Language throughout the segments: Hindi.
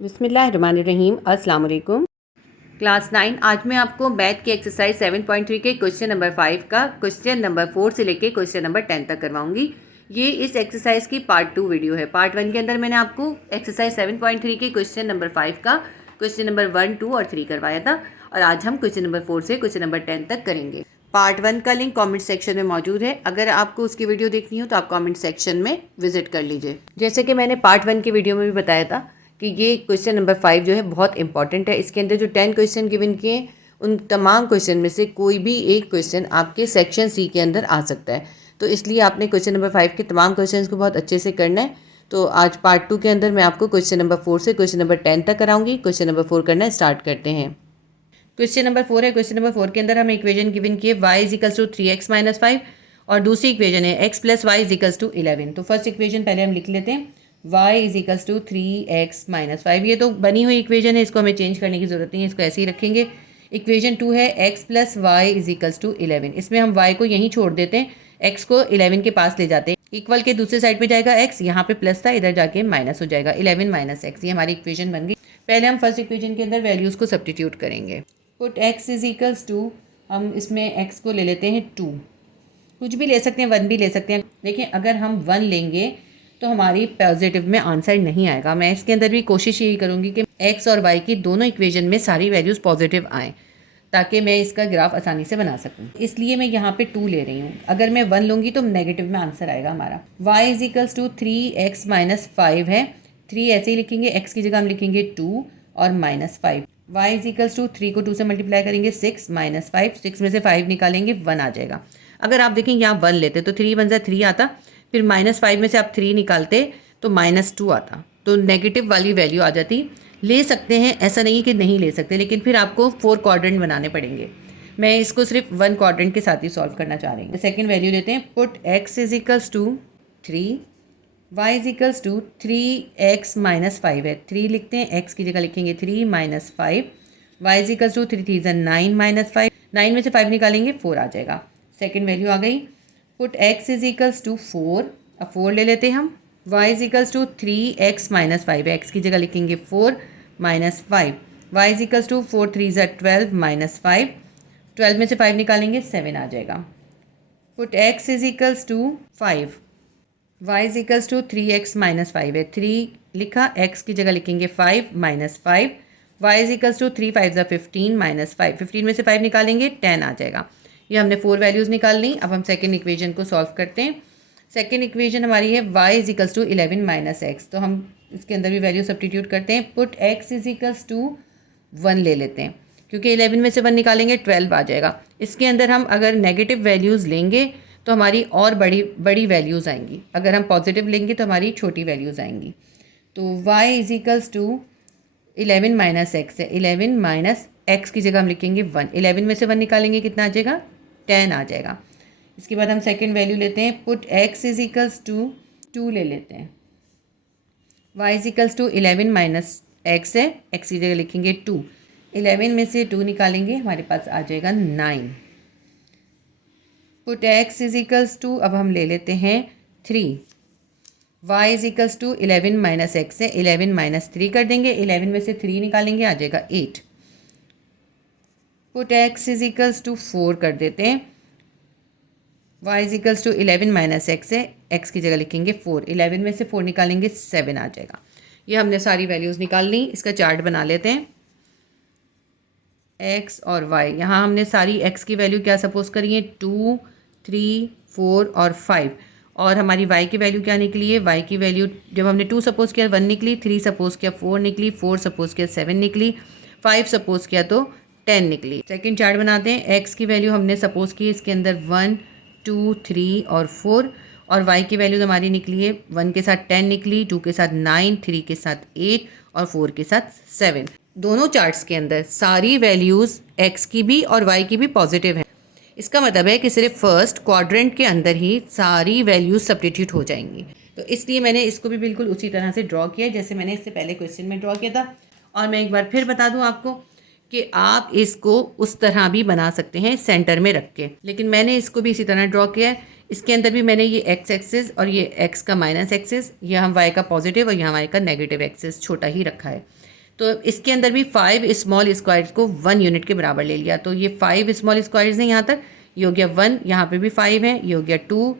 बिस्मिल्लाहिर्रहमानिर्रहीम। अस्सलाम वालेकुम। क्लास 9 आज मैं आपको मैथ की एक्सरसाइज 7.3 के क्वेश्चन नंबर 5 का क्वेश्चन नंबर 4 से लेके क्वेश्चन नंबर 10 तक करवाऊंगी। ये इस एक्सरसाइज की पार्ट 2 वीडियो है। पार्ट 1 के अंदर मैंने आपको एक्सरसाइज 7.3 के क्वेश्चन नंबर 5 का क्वेश्चन नंबर 1, 2 और 3 करवाया था और आज हम क्वेश्चन नंबर 4 से क्वेश्चन नंबर 10 तक करेंगे। पार्ट 1 का लिंक कमेंट सेक्शन में मौजूद है। अगर आपको उसकी वीडियो देखनी हो तो आप कमेंट सेक्शन में विजिट कर लीजिए। जैसे कि मैंने पार्ट 1 की वीडियो में भी बताया था कि ये क्वेश्चन नंबर 5 जो है बहुत इंपॉर्टेंट है। इसके अंदर जो 10 क्वेश्चन गिवन किए हैं उन तमाम क्वेश्चन में से कोई भी एक क्वेश्चन आपके सेक्शन सी के अंदर आ सकता है। तो इसलिए आपने क्वेश्चन नंबर 5 के तमाम क्वेश्चन को बहुत अच्छे से करना है। तो आज पार्ट 2 के अंदर मैं आपको क्वेश्चन नंबर 4 से क्वेश्चन नंबर 10 तक कराऊंगी। क्वेश्चन नंबर 4 करना स्टार्ट करते हैं। क्वेश्चन नंबर 4 है। क्वेश्चन नंबर 4 के अंदर हमें इक्वेशन गिवन की है y equals to 3x minus 5 और दूसरी इक्वेशन है x plus y equals to 11। तो फर्स्ट इक्वेशन पहले हम लिख लेते हैं y equals to 3x minus 5। ये तो बनी हुई इक्वेशन है, इसको हमें चेंज करने की जरूरत नहीं है, इसको ऐसे ही रखेंगे। इक्वेशन 2 है x plus y equals to 11। इसमें हम y को यहीं छोड़ देते हैं, x को 11 के पास ले जाते हैं। इक्वल के दूसरे साइड पे जाएगा x, यहाँ पे प्लस था, इधर जाके माइनस हो जाएगा 11 माइनस x। ये हमारी इक्वेशन बन गई। पहले हम फर्स्ट इक्वेशन के अंदर वैल्यूज़ को सब्स्टिट्यूट करेंगे। Put x is equals to, हम इसमें x को ले लेते हैं 2, कुछ भी ले सकते हैं, 1 भी ले सकते हैं। देखिए अगर हम 1 लेंगे तो हमारी पॉजिटिव में आंसर नहीं आएगा। मैं इसके अंदर भी कोशिश यही करूँगी कि x और y की दोनों इक्वेशन में सारी वैल्यूज़ पॉजिटिव आएँ ताकि मैं इसका ग्राफ आसानी से बना सकूँ। इसलिए मैं यहाँ पे 2 ले रही हूँ। अगर मैं 1 लूँगी तो नेगेटिव में आंसर आएगा हमारा। y is equals to 3x minus 5 है, 3 ऐसे ही लिखेंगे, x की जगह हम लिखेंगे 2 और minus 5। y is equals to 3 को 2 से मल्टीप्लाई करेंगे 6 माइनस 5, 6 में से 5 निकालेंगे 1 आ जाएगा। अगर आप देखें यहाँ 1 लेते तो 3 बन जाए 3 आता, फिर माइनस 5 में से आप 3 निकालते तो माइनस 2 आता, तो नेगेटिव वाली वैल्यू आ जाती। ले सकते हैं, ऐसा नहीं कि नहीं ले सकते, लेकिन फिर आपको 4 क्वाड्रेंट बनाने पड़ेंगे। मैं इसको सिर्फ 1 क्वाड्रेंट के साथ ही सॉल्व करना चाह रही हूँ। सेकेंड वैल्यू लेते हैं। Put x is equals to 3, y is equals to 3x minus 5 है, 3 लिखते हैं, x की जगह लिखेंगे 3 minus 5। y is equals to 3 3 9 minus 5, 9 में से 5 निकालेंगे 4 आ जाएगा। सेकेंड वैल्यू आ गई। Put x is equals to 4, अब 4 ले लेते हैं हम। y is equals to 3x minus 5 है, x की जगह लिखेंगे 4 minus 5। y is equals to 4 3 12 minus 5, 12 में से 5 निकालेंगे 7 आ जाएगा। Put x is equals to 5, y is equals to 3x minus 5 है, 3 लिखा, x की जगह लिखेंगे 5 minus 5। y is equals to 3 5 15 minus 5, 15 में से 5 निकालेंगे 10 आ जाएगा। ये हमने 4 वैल्यूज़ निकाल ली। अब हम सेकेंड इक्वेशन को सॉल्व करते हैं। सेकेंड इक्वेशन हमारी है y is equals to 11 minus x, तो हम इसके अंदर भी वैल्यू सब्स्टिट्यूट करते हैं। Put x is equals to 1 ले लेते हैं, क्योंकि 11 में से 1 निकालेंगे 12 आ जाएगा। इसके अंदर हम अगर नेगेटिव वैल्यूज़ लेंगे तो हमारी और बड़ी बड़ी वैल्यूज़ आएंगी, अगर हम पॉजिटिव लेंगे तो हमारी छोटी वैल्यूज़ आएंगी। तो y is equals to 11 minus x है, 11 माइनस एक्स की जगह हम लिखेंगे 1, 11 में से 1 निकालेंगे कितना आ जाएगा, 10 आ जाएगा। इसके बाद हम सेकेंड वैल्यू लेते हैं। Put x is equals to 2 ले लेते हैं, y is equals to 11 minus x है, x की जगह लिखेंगे 2, 11 में से 2 निकालेंगे हमारे पास आ जाएगा 9। Put x is equals to, अब हम ले लेते हैं 3, y is equals to 11 minus x है, 11 माइनस 3 कर देंगे, 11 में से 3 निकालेंगे आ जाएगा 8। Put x is equals to 4 कर देते हैं, y is equals to 11 minus x है, x की जगह लिखेंगे 4, 11 में से 4 निकालेंगे 7 आ जाएगा। ये हमने सारी वैल्यूज़ निकाल ली। इसका चार्ट बना लेते हैं। x और y, यहाँ हमने सारी x की वैल्यू क्या सपोज करी है, 2 3 4 और 5, और हमारी y की वैल्यू क्या निकली है, y की वैल्यू जब हमने 2 सपोज किया 1 निकली, 3 सपोज किया 4 निकली, 4 सपोज किया 7 निकली, 5 सपोज किया तो 10 निकली। सेकंड चार्ट बनाते हैं। x की वैल्यू हमने सपोज की इसके अंदर 1 2 3 और 4, और y की वैल्यूज हमारी निकली है 1 के साथ 10 निकली, 2 के साथ 9, 3 के साथ 8 और 4 के साथ 7। दोनों चार्ट्स के अंदर सारी वैल्यूज़ x की भी और y की भी पॉजिटिव है। इसका मतलब है कि सिर्फ फर्स्ट क्वाड्रेंट के अंदर ही सारी वैल्यूज सब्स्टिट्यूट हो जाएंगी। तो इसलिए मैंने इसको भी बिल्कुल उसी तरह से ड्रॉ किया जैसे मैंने इससे पहले क्वेश्चन में ड्रॉ किया था। और मैं एक बार फिर बता दूं आपको कि आप इसको उस तरह भी बना सकते हैं सेंटर में रख के, लेकिन मैंने इसको भी इसी तरह ड्रॉ किया है। इसके अंदर भी मैंने ये एक्स एक्सिस और ये एक्स का माइनस एक्सिस, यहाँ वाई का पॉजिटिव और यहाँ वाई का नेगेटिव एक्सिस छोटा ही रखा है। तो इसके अंदर भी 5 स्मॉल स्क्वायर्स को 1 यूनिट के बराबर ले लिया। तो ये 5 स्मॉल स्क्वायर्स हैं यहाँ तक, ये हो गया 1, यहाँ पे भी 5 है, ये हो गया 2,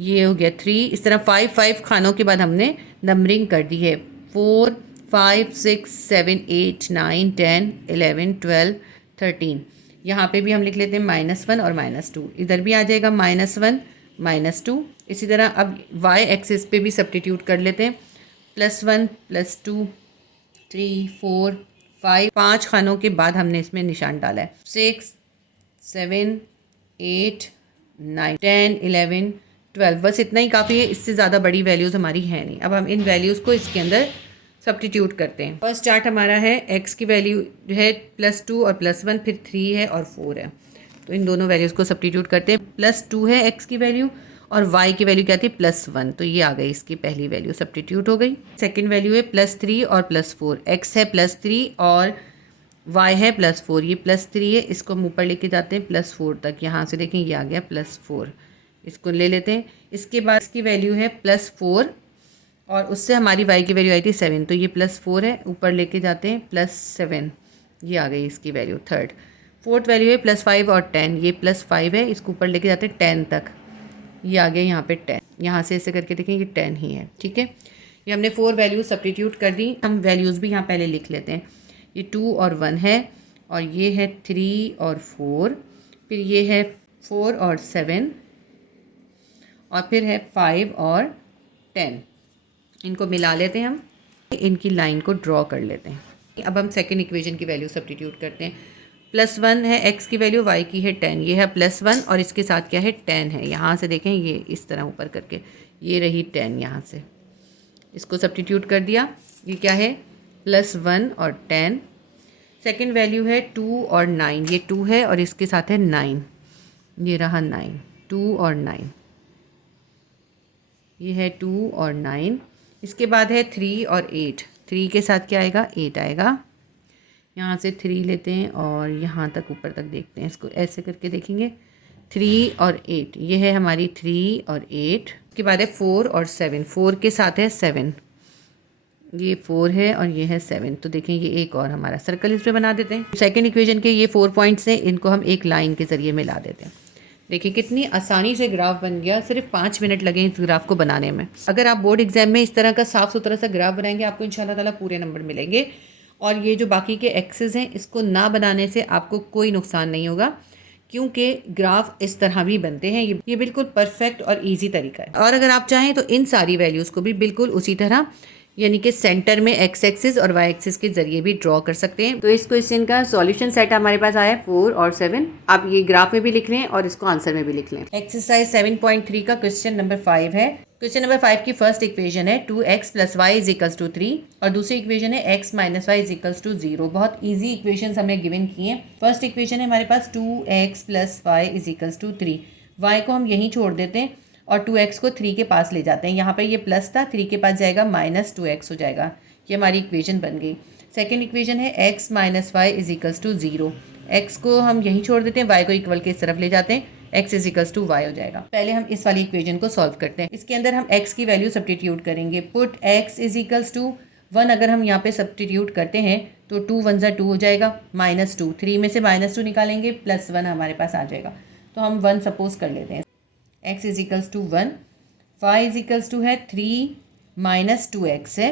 ये हो गया 3। इस तरह 5 खानों के बाद हमने नंबरिंग कर दी है 4 5 6 7 8 9 10 11 12 13। यहाँ पे भी हम लिख लेते हैं -1 और -2, इधर भी आ जाएगा -1 -2। इसी तरह अब वाई एक्सिस पे भी सब्स्टिट्यूट कर लेते हैं, +1 +2 3 4 5। 5 खानों के बाद हमने इसमें निशान डाला है 6 7 8 9 10 11 12। बस इतना ही काफ़ी है, इससे ज़्यादा बड़ी वैल्यूज़ हमारी है नहीं। अब हम इन वैल्यूज़ को इसके अंदर सब्स्टिट्यूट करते हैं। फर्स्ट चार्ट हमारा है, x की वैल्यू है +2 और +1, फिर 3 है और 4 है। तो इन दोनों वैल्यूज़ को सब्स्टिट्यूट करते हैं। +2 है x की वैल्यू और y की वैल्यू क्या थी +1, तो ये आ गई इसकी पहली वैल्यू सब्स्टिट्यूट हो गई। सेकंड वैल्यू है +3 और +4, x है +3 और y है +4। ये +3 है, इसको हम ऊपर लेके जाते हैं +4 तक, यहाँ से देखें ये आ गया +4, इसको ले लेते हैं। इसके बाद इसकी वैल्यू है +4 और उससे हमारी y की वैल्यू आई थी 7, तो ये +4 है, ऊपर लेके जाते हैं +7, ये आ गई इसकी वैल्यू थर्ड। फोर्थ वैल्यू है +5 और 10, ये +5 है, इसको ऊपर लेके जाते हैं 10 तक, ये आ गया यहाँ पे 10। यहाँ से ऐसे करके देखें ये 10 ही है, ठीक है। ये हमने 4 वैल्यूज सब्स्टिट्यूट कर दी। हम वैल्यूज़ भी यहाँ पहले लिख लेते हैं। ये 2 और 1 है, और ये है 3 और 4, फिर ये है 4 और 7, और फिर है 5 और 10। इनको मिला लेते हैं हम, इनकी लाइन को ड्रॉ कर लेते हैं। अब हम सेकंड इक्वेशन की वैल्यू सब्स्टिट्यूट करते हैं। +1 है x की वैल्यू, y की है 10, ये है +1 और इसके साथ क्या है 10 है। यहाँ से देखें ये इस तरह ऊपर करके ये रही 10, यहाँ से इसको सब्स्टिट्यूट कर दिया। ये क्या है +1 और 10। सेकंड वैल्यू है 2 और 9, ये 2 है और इसके साथ है 9, ये रहा 9, 2 और 9, ये है 2 और 9। इसके बाद है 3 और 8, 3 के साथ क्या आएगा 8 आएगा। यहाँ से 3 लेते हैं और यहाँ तक ऊपर तक देखते हैं, इसको ऐसे करके देखेंगे 3 और 8, ये है हमारी 3 और 8। इसके बाद है 4 और 7, 4 के साथ है 7, ये 4 है और ये है 7। तो देखें ये एक और हमारा सर्कल इस पर बना देते हैं। सेकंड इक्वेशन के ये 4 पॉइंट्स हैं, इनको हम एक लाइन के ज़रिए मिला देते हैं। देखिए कितनी आसानी से ग्राफ बन गया, सिर्फ 5 मिनट लगे इस ग्राफ को बनाने में। अगर आप बोर्ड एग्जाम में इस तरह का साफ़ सुथरा सा ग्राफ बनाएंगे, आपको इंशाल्लाह ताला पूरे नंबर मिलेंगे। और ये जो बाकी के एक्सेस हैं, इसको ना बनाने से आपको कोई नुकसान नहीं होगा, क्योंकि ग्राफ इस तरह भी बनते हैं। ये बिल्कुल परफेक्ट और इजी तरीका है। और अगर आप चाहें तो इन सारी वैल्यूज़ को भी बिल्कुल उसी तरह, यानी कि सेंटर में x एक्सिस और y एक्सिस के जरिए भी ड्रॉ कर सकते हैं। तो इस क्वेश्चन का सॉल्यूशन सेट हमारे पास आया है 4 और 7। आप ये ग्राफ में भी लिख लें और इसको आंसर में भी लिख लें। एक्सरसाइज 7.3 का क्वेश्चन नंबर 5 है। क्वेश्चन नंबर 5 की फर्स्ट इक्वेशन है 2x + y = 3 और दूसरी इक्वेशन है x - y = 0। बहुत ईजी इक्वेशन हमें गिवन किए हैं। फर्स्ट इक्वेशन है हमारे पास 2x + y = 3। y को हम यहीं छोड़ देते हैं और 2x को 3 के पास ले जाते हैं। यहाँ पे ये प्लस था, 3 के पास जाएगा -2x हो जाएगा। ये हमारी इक्वेशन बन गई। सेकंड इक्वेशन है x - y = 0। x को हम यहीं छोड़ देते हैं, y को इक्वल के इस तरफ ले जाते हैं, x = y हो जाएगा। पहले हम इस वाली इक्वेशन को सॉल्व करते हैं। इसके अंदर हम x की वैल्यू सब्स्टिट्यूट करेंगे। पुट x = 1 अगर हम यहाँ पे सब्स्टिट्यूट करते हैं तो 2 1 = 2 हो जाएगा, -2, 3 में से -2 निकालेंगे, +1 हमारे पास आ जाएगा। तो हम 1 सपोज कर लेते हैं। x = 1, y है 3 - 2x है,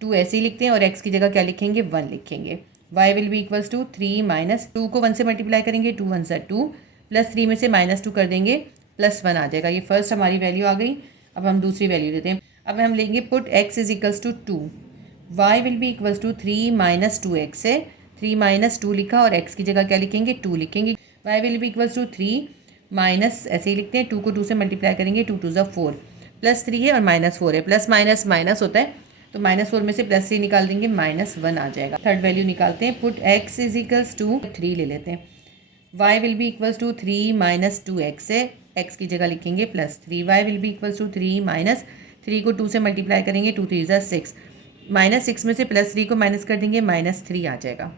2 ऐसे ही लिखते हैं और x की जगह क्या लिखेंगे 1 लिखेंगे। y will be equals to 3 - 2 को 1 से मल्टीप्लाई करेंगे, 2 1 = 2, +3 में से -2 कर देंगे, +1 आ जाएगा। ये फर्स्ट हमारी वैल्यू आ गई। अब हम दूसरी वैल्यू देते हैं। अब हम लेंगे put x = 2, y will be equals to 3 - 2x है, 3 - 2 लिखा और x की जगह क्या लिखेंगे 2 लिखेंगे। y will be equals to 3 minus ऐसे ही लिखते हैं, 2 को 2 से मल्टीप्लाई करेंगे, 2 2 = 4, +3 है और -4 है, प्लस माइनस माइनस होता है, तो -4 में से +3 निकाल देंगे, -1 आ जाएगा। थर्ड वैल्यू निकालते हैं। पुट x = 3 ले लेते हैं। y will be equals to 3 - 2x है, x की जगह लिखेंगे +3। y will be equals to 3 - 3 को 2 से मल्टीप्लाई करेंगे, 2 3 = 6, -6 में से +3 को माइनस कर देंगे, -3 आ जाएगा।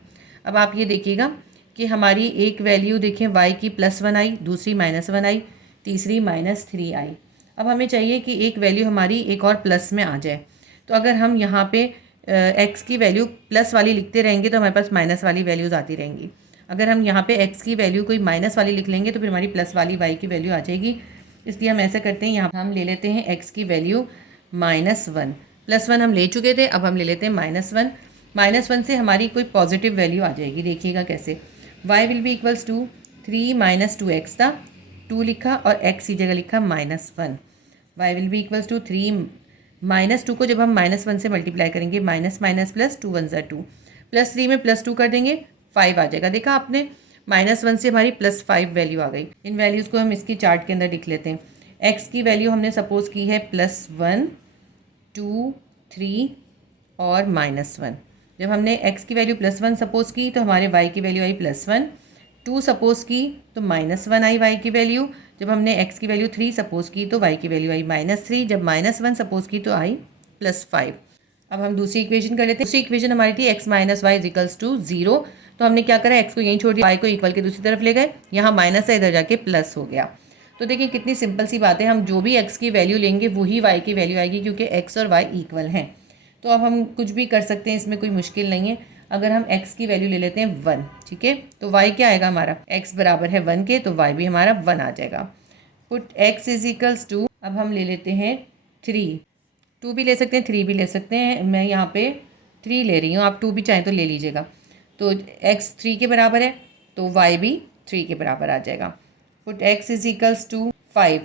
अब आप ये देखिएगा कि हमारी एक वैल्यू देखें y की +1 आई, दूसरी -1 आई, तीसरी -3 आई। अब हमें चाहिए कि एक वैल्यू हमारी एक और प्लस में आ जाए। तो अगर हम यहाँ पे एक्स की वैल्यू प्लस वाली लिखते रहेंगे तो हमारे पास माइनस वाली वैल्यूज़ आती रहेंगी। अगर हम यहाँ पे एक्स की वैल्यू कोई माइनस वाली लिख लेंगे तो फिर हमारी प्लस वाली वाई की वैल्यू आ जाएगी। इसलिए हम ऐसा करते हैं, यहाँ हम ले लेते हैं एक्स की वैल्यू -1। +1 हम ले चुके थे, अब हम ले लेते हैं -1। -1 से हमारी कोई पॉजिटिव वैल्यू आ जाएगी। देखिएगा कैसे, y will be equals to 3 - 2x था, 2 लिखा और x की जगह लिखा -1। y will be equals to 3 -2 को जब हम -1 से मल्टीप्लाई करेंगे, माइनस माइनस प्लस 2 1 ज़ा 2, +3 में +2 कर देंगे 5 आ जाएगा। देखा आपने, -1 से हमारी +5 वैल्यू आ गई। इन वैल्यूज़ को हम इसकी चार्ट के अंदर लिख लेते हैं। x की वैल्यू हमने सपोज की है +1 2 3 और -1। जब हमने x की वैल्यू +1 सपोज की तो हमारे y की वैल्यू आई +1, 2 सपोज की तो -1 आई y की वैल्यू। जब हमने x की वैल्यू 3 सपोज की तो y की वैल्यू आई -3, जब -1 सपोज की तो आई +5। अब हम दूसरी इक्वेशन कर लेते हैं। दूसरी इक्वेशन हमारी थी x - y = 0। तो हमने क्या करा, x को यहीं छोड़ दिया, y को इक्वल के दूसरी तरफ ले गए, यहाँ माइनस है, इधर जाके प्लस हो गया। तो देखिए कितनी सिंपल सी बात है, हम जो भी x की वैल्यू लेंगे वही y की वैल्यू आएगी, क्योंकि x और y इक्वल हैं। तो अब हम कुछ भी कर सकते हैं, इसमें कोई मुश्किल नहीं है। अगर हम x की वैल्यू ले लेते हैं 1, ठीक है, तो y क्या आएगा हमारा, x बराबर है 1 के, तो y भी हमारा 1 आ जाएगा। पुट x = अब हम ले लेते हैं 3, 2 भी ले सकते हैं 3 भी ले सकते हैं, मैं यहाँ पे 3 ले रही हूँ, आप 2 भी चाहें तो ले लीजिएगा। तो x 3 के बराबर है तो y भी 3 के बराबर आ जाएगा। पुट x = 5,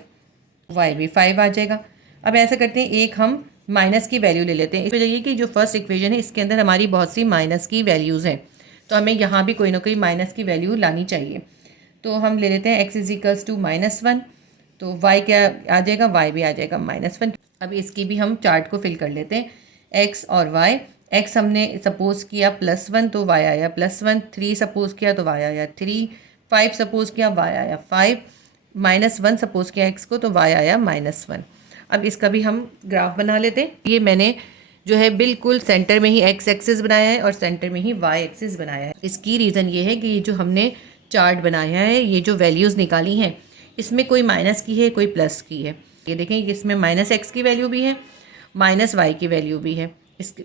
y भी 5 आ जाएगा। अब ऐसा करते हैं, एक हम माइनस की वैल्यू ले लेते हैं। इस वजह ये कि जो फर्स्ट इक्वेशन है इसके अंदर हमारी बहुत सी माइनस की वैल्यूज़ हैं, तो हमें यहाँ भी कोई ना कोई माइनस की वैल्यू लानी चाहिए। तो हम ले लेते हैं x = -1, तो y क्या आ जाएगा, y भी आ जाएगा -1। अब इसकी भी हम चार्ट को फिल कर लेते हैं, x और y। x हमने सपोज किया +1 तो y आया +1, 3 सपोज किया तो y आया 3, 5 सपोज किया y आया 5, -1 सपोज किया x को तो y आया -1। अब इसका भी हम ग्राफ बना लेते हैं। ये मैंने जो है बिल्कुल सेंटर में ही x एक्सिस बनाया है और सेंटर में ही y एक्सिस बनाया है। इसकी रीज़न ये है कि ये जो हमने चार्ट बनाया है, ये जो वैल्यूज़ निकाली हैं, इसमें कोई माइनस की है, कोई प्लस की है। ये देखें, इसमें -x की वैल्यू भी है, -y की वैल्यू भी है,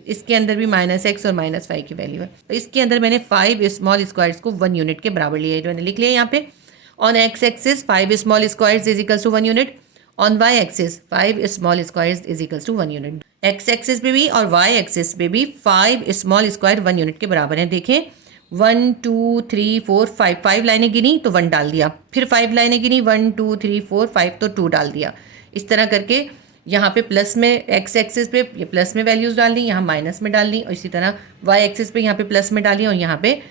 इसके अंदर भी -x और -y की वैल्यू है। तो इसके अंदर मैंने 5 स्मॉल स्क्वायर्स को 1 यूनिट के बराबर लिया है, जो मैंने लिख लिया यहाँ पे। On x axis 5 small squares = 1 unit, on y axis 5 small squares = 1 unit. x axis पे भी और y एक्सिस पे भी 5 स्मॉल स्क्वायर 1 यूनिट के बराबर हैं। देखें, 1 2 3 4 5 लाइनें गिनी तो 1 डाल दिया, फिर 5 लाइनें गिनी 1 2 3 4 5 तो 2 डाल दिया। इस तरह करके यहाँ पे प्लस में x एक्सिस पे ये प्लस में वैल्यूज़ डाल दी, यहाँ माइनस में डाल दी, और इसी तरह y एक्सिस पे यहाँ पे प्लस में डाली और यहाँ पे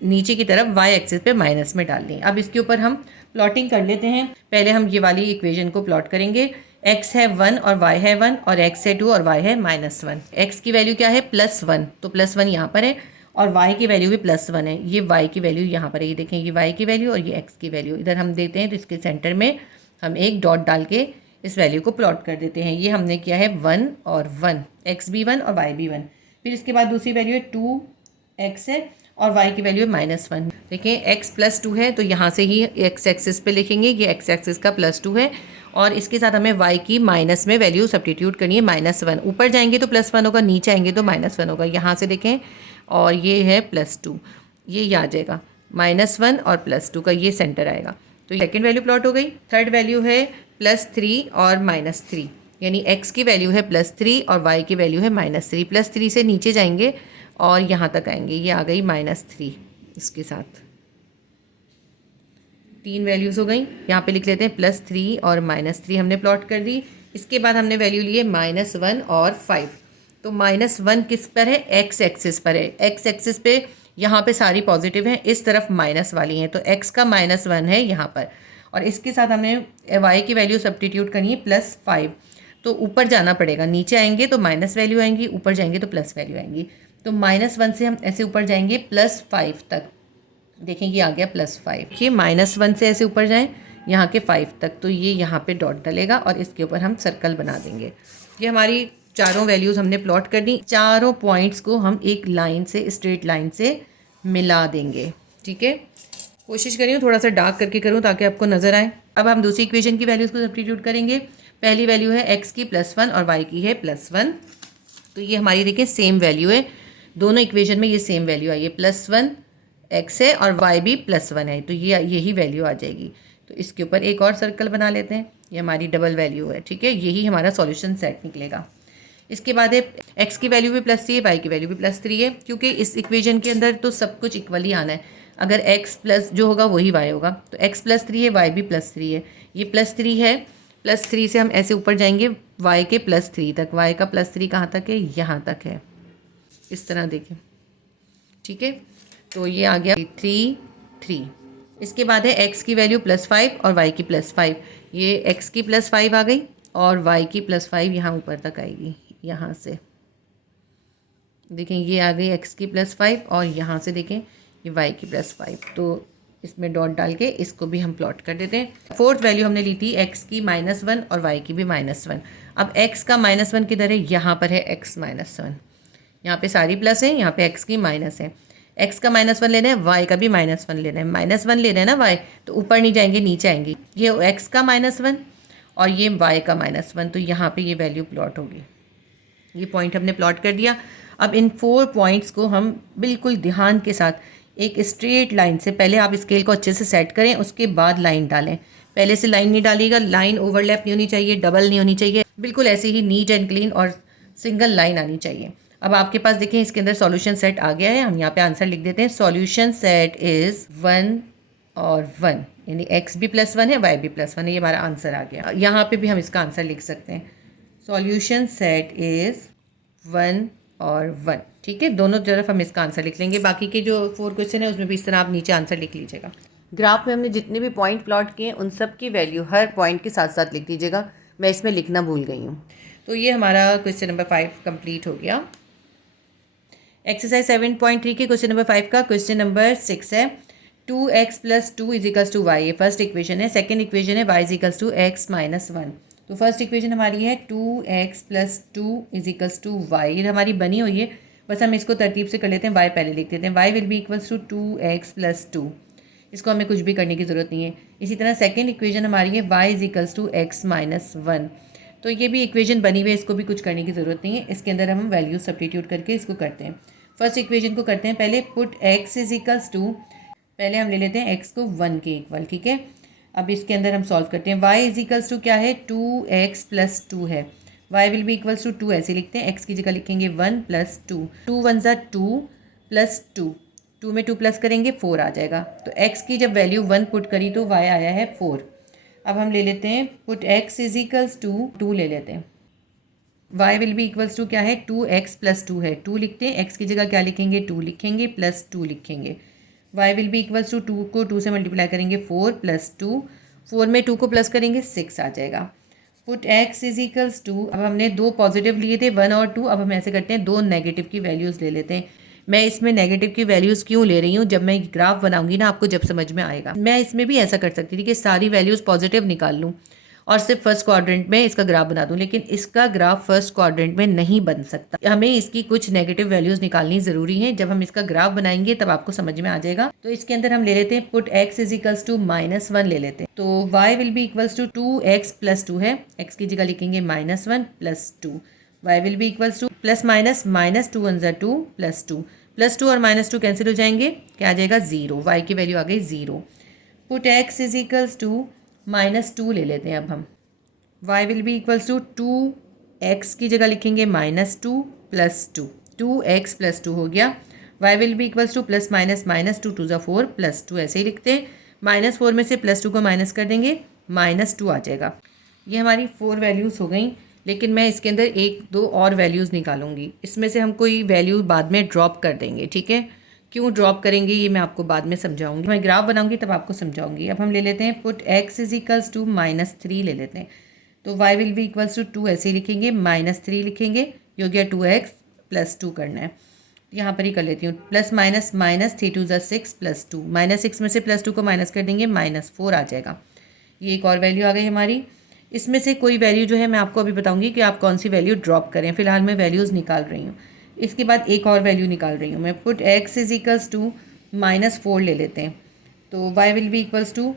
नीचे की तरफ y एक्सिस पे माइनस में डाल दी। अब इसके ऊपर हम प्लॉटिंग कर लेते हैं। पहले हम ये वाली इक्वेशन को प्लॉट करेंगे। x है 1 और y है 1 और x है 2 और y है -1। x की वैल्यू क्या है, +1, तो +1 यहाँ पर है, और y की वैल्यू भी +1 है। ये y की वैल्यू यहाँ पर है, ये देखें, ये y की वैल्यू और ये x की वैल्यू इधर हम देते हैं। तो इसके सेंटर में हम एक डॉट डाल के इस वैल्यू को प्लॉट कर देते हैं। ये हमने किया है 1 और 1, x भी 1 और y भी 1। फिर इसके बाद दूसरी वैल्यू है 2x है और y की वैल्यू है -1। देखिए x +2 है, तो यहाँ से ही x एक्सिस पे लिखेंगे, ये x एक्सिस का +2 है, और इसके साथ हमें y की माइनस में वैल्यू सब्स्टिट्यूट करनी है -1। ऊपर जाएंगे तो +1 होगा, नीचे आएंगे तो -1 होगा। यहाँ से देखें, और ये है +2, ये आ जाएगा -1 और +2 का ये सेंटर आएगा। तो सेकेंड वैल्यू प्लॉट हो गई। थर्ड वैल्यू है +3 और -3, यानी x की वैल्यू है +3 और y की वैल्यू है -3। +3 से नीचे जाएंगे और यहाँ तक आएंगे, ये आ गई -3। इसके साथ 3 वैल्यूज़ हो गई। यहाँ पे लिख लेते हैं +3 और -3 हमने प्लॉट कर दी। इसके बाद हमने वैल्यू लिए -1 और 5। तो -1 किस पर है, x एक्सिस पर है। x एक्सिस पे यहाँ पे सारी पॉजिटिव हैं, इस तरफ माइनस वाली हैं, तो x का -1 है यहाँ पर, और इसके साथ हमने y की वैल्यू सब्स्टिट्यूट करनी है +5। तो ऊपर जाना पड़ेगा, नीचे आएंगे तो माइनस वैल्यू आएंगी, ऊपर जाएंगे तो प्लस वैल्यू आएंगी। तो -1 से हम ऐसे ऊपर जाएंगे +5 तक। देखें, ये आ गया +5। देखिए, -1 से ऐसे ऊपर जाएं यहाँ के 5 तक, तो ये यहाँ पे डॉट डलेगा और इसके ऊपर हम सर्कल बना देंगे। ये हमारी चारों वैल्यूज़ हमने प्लॉट कर दी। चारों पॉइंट्स को हम एक लाइन से, स्ट्रेट लाइन से मिला देंगे। ठीक है, कोशिश करिए थोड़ा सा डार्क करके करूँ ताकि आपको नज़र आए। अब हम दूसरी इक्वेशन की वैल्यूज़ को सब्स्टिट्यूट करेंगे। पहली वैल्यू है x की +1 और y की है +1। तो ये हमारी देखिए सेम वैल्यू है, दोनों इक्वेशन में ये सेम वैल्यू आई है, +1 x है और y भी +1 है, तो ये यही वैल्यू आ जाएगी। तो इसके ऊपर एक और सर्कल बना लेते हैं, ये हमारी डबल वैल्यू है, ठीक है, यही हमारा सॉल्यूशन सेट निकलेगा। इसके बाद है x की वैल्यू भी +3 है, y की वैल्यू भी +3 है, क्योंकि इस इक्वेशन के अंदर तो सब कुछ इक्वली आना है। अगर x प्लस जो होगा वही y होगा, तो x +3 है, y भी +3 है, ये +3 है, +3 से हम ऐसे ऊपर जाएंगे y के +3 तक, y का +3 कहाँ तक है, यहाँ तक है, इस तरह देखें, ठीक है। तो ये आ गया 3 3। इसके बाद है x की वैल्यू +5 और y की +5, ये x की +5 आ गई और y की +5 यहाँ ऊपर तक आएगी, यहाँ से देखें ये आ गई x की +5 और यहाँ से देखें ये y की +5। तो इसमें डॉट डाल के इसको भी हम प्लॉट कर देते हैं। फोर्थ वैल्यू हमने ली थी x की -1 और y की भी -1। अब x का -1 किधर है, यहाँ पर है x -1, यहाँ पे सारी प्लस है, यहाँ पे x की माइनस है। x का -1 लेना है, y का भी -1 लेना है, -1 लेना है ना y, तो ऊपर नहीं जाएंगे नीचे आएंगे, ये x का -1 और ये y का -1, तो यहाँ पे ये वैल्यू प्लॉट होगी। ये पॉइंट हमने प्लॉट कर दिया। अब इन 4 पॉइंट्स को हम बिल्कुल ध्यान के साथ एक स्ट्रेट लाइन से, पहले आप स्केल को अच्छे से सेट करें, उसके बाद लाइन डालें। पहले से लाइन नहीं डालिएगा, लाइन ओवरलैप नहीं होनी चाहिए, डबल नहीं होनी चाहिए, बिल्कुल ऐसे ही नीट एंड क्लीन और सिंगल लाइन आनी चाहिए। अब आपके पास देखें इसके अंदर सॉल्यूशन सेट आ गया है, हम यहाँ पे आंसर लिख देते हैं। सॉल्यूशन सेट इज़ 1 और 1, यानी x भी +1 है, y भी +1 है, ये हमारा आंसर आ गया। यहाँ पे भी हम इसका आंसर लिख सकते हैं, सॉल्यूशन सेट इज़ 1 और 1, ठीक है। दोनों तरफ हम इसका आंसर लिख लेंगे। बाकी के जो 4 क्वेश्चन है उसमें भी इस तरह आप नीचे आंसर लिख लीजिएगा। ग्राफ में हमने जितने भी पॉइंट प्लॉट किए उन सब की वैल्यू हर पॉइंट के साथ साथ लिख दीजिएगा, मैं इसमें लिखना भूल गई हूँ। तो ये हमारा क्वेश्चन नंबर 5 कंप्लीट हो गया। एक्सरसाइज 7.3 के क्वेश्चन नंबर 5 का क्वेश्चन नंबर 6 है। 2x + 2 = y, ये फर्स्ट इक्वेशन है। सेकंड इक्वेशन है y = x - 1। तो फर्स्ट इक्वेशन हमारी है 2x + 2 = y, ये हमारी बनी हुई है, बस हम इसको तरतीब से कर लेते हैं। y पहले लिख देते हैं, y will be equals to 2x + 2, इसको हमें कुछ भी करने की ज़रूरत नहीं है। इसी तरह सेकेंड इक्वेशन हमारी है y = x - 1, तो ये भी इक्वेशन बनी हुई है, इसको भी कुछ करने की ज़रूरत नहीं है। इसके अंदर हम वैल्यू सब्स्टिट्यूट करके इसको करते हैं। फर्स्ट इक्वेशन को करते हैं पहले, पुट x = पहले हम ले लेते हैं x को 1 के इक्वल, ठीक है। अब इसके अंदर हम सॉल्व करते हैं। y = क्या है, 2x + 2 है, y will be equals to 2, ऐसे लिखते हैं। x की जगह लिखेंगे 1 + 2, 2 1 = 2 + 2, 2 में 2 प्लस करेंगे 4 आ जाएगा। तो x की जब वैल्यू 1 पुट करी तो y आया है 4। अब हम ले लेते हैं पुट x = 2 ले लेते हैं। y will be equals to क्या है, 2x + 2 है, 2 लिखते हैं। x की जगह क्या लिखेंगे, 2 लिखेंगे प्लस 2 लिखेंगे। y will be equals to 2 को 2 से मल्टीप्लाई करेंगे 4 + 2, 4 में 2 को प्लस करेंगे 6 आ जाएगा। पुट x = अब हमने 2 पॉजिटिव लिए थे 1 और 2, अब हम ऐसे करते हैं 2 नेगेटिव की वैल्यूज़ ले लेते हैं। मैं इसमें नेगेटिव की वैल्यूज़ क्यों ले रही हूँ, जब मैं ग्राफ बनाऊंगी ना आपको जब समझ में आएगा। मैं इसमें भी ऐसा कर सकती थी कि सारी वैल्यूज़ पॉजिटिव निकाल लूँ और सिर्फ फर्स्ट क्वाड्रेंट में इसका ग्राफ बना दूं, लेकिन इसका ग्राफ फर्स्ट क्वाड्रेंट में नहीं बन सकता। हमें इसकी कुछ नेगेटिव वैल्यूज़ निकालनी ज़रूरी है, जब हम इसका ग्राफ बनाएंगे तब आपको समझ में आ जाएगा। तो इसके अंदर हम ले लेते हैं पुट x = -1 ले लेते हैं। तो y will be equals to 2x + 2 है, x की जगह लिखेंगे -1 + 2, y will be equals two plus minus -2 1 = 2 + 2, +2 और -2 कैंसिल हो जाएंगे, क्या आ जाएगा 0, y की वैल्यू आ गई 0। पुट x = -2 ले लेते हैं। अब हम y will be equals to 2x की जगह लिखेंगे -2 + 2, 2x + 2 हो गया। y will be equals two plus minus -2 2 = 4 + 2, ऐसे ही लिखते हैं। -4 में से +2 को माइनस कर देंगे, -2 आ जाएगा। ये हमारी 4 वैल्यूज़ हो गई, लेकिन मैं इसके अंदर 1-2 और वैल्यूज़ निकालूंगी। इसमें से हम कोई वैल्यू बाद में ड्रॉप कर देंगे, ठीक है। क्यों ड्रॉप करेंगे ये मैं आपको बाद में समझाऊंगी, मैं ग्राफ बनाऊंगी तब आपको समझाऊंगी। अब हम ले लेते हैं पुट x = -3 ले लेते हैं। तो y will be equals to 2, ऐसे ही लिखेंगे, -3 लिखेंगे, ये हो गया 2x + 2 करना है, यहाँ पर ही कर लेती हूँ। प्लस माइनस -3 2 = 6 + 2, -6 में से +2 को माइनस कर देंगे, -4 आ जाएगा। ये एक और वैल्यू आ गई हमारी। इसमें से कोई वैल्यू जो है मैं आपको अभी बताऊंगी कि आप कौन सी वैल्यू ड्रॉप करें। फिलहाल मैं वैल्यूज़ निकाल रही हूँ, इसके बाद एक और वैल्यू निकाल रही हूँ मैं। पुट x = -4 ले लेते हैं। तो y will be equals to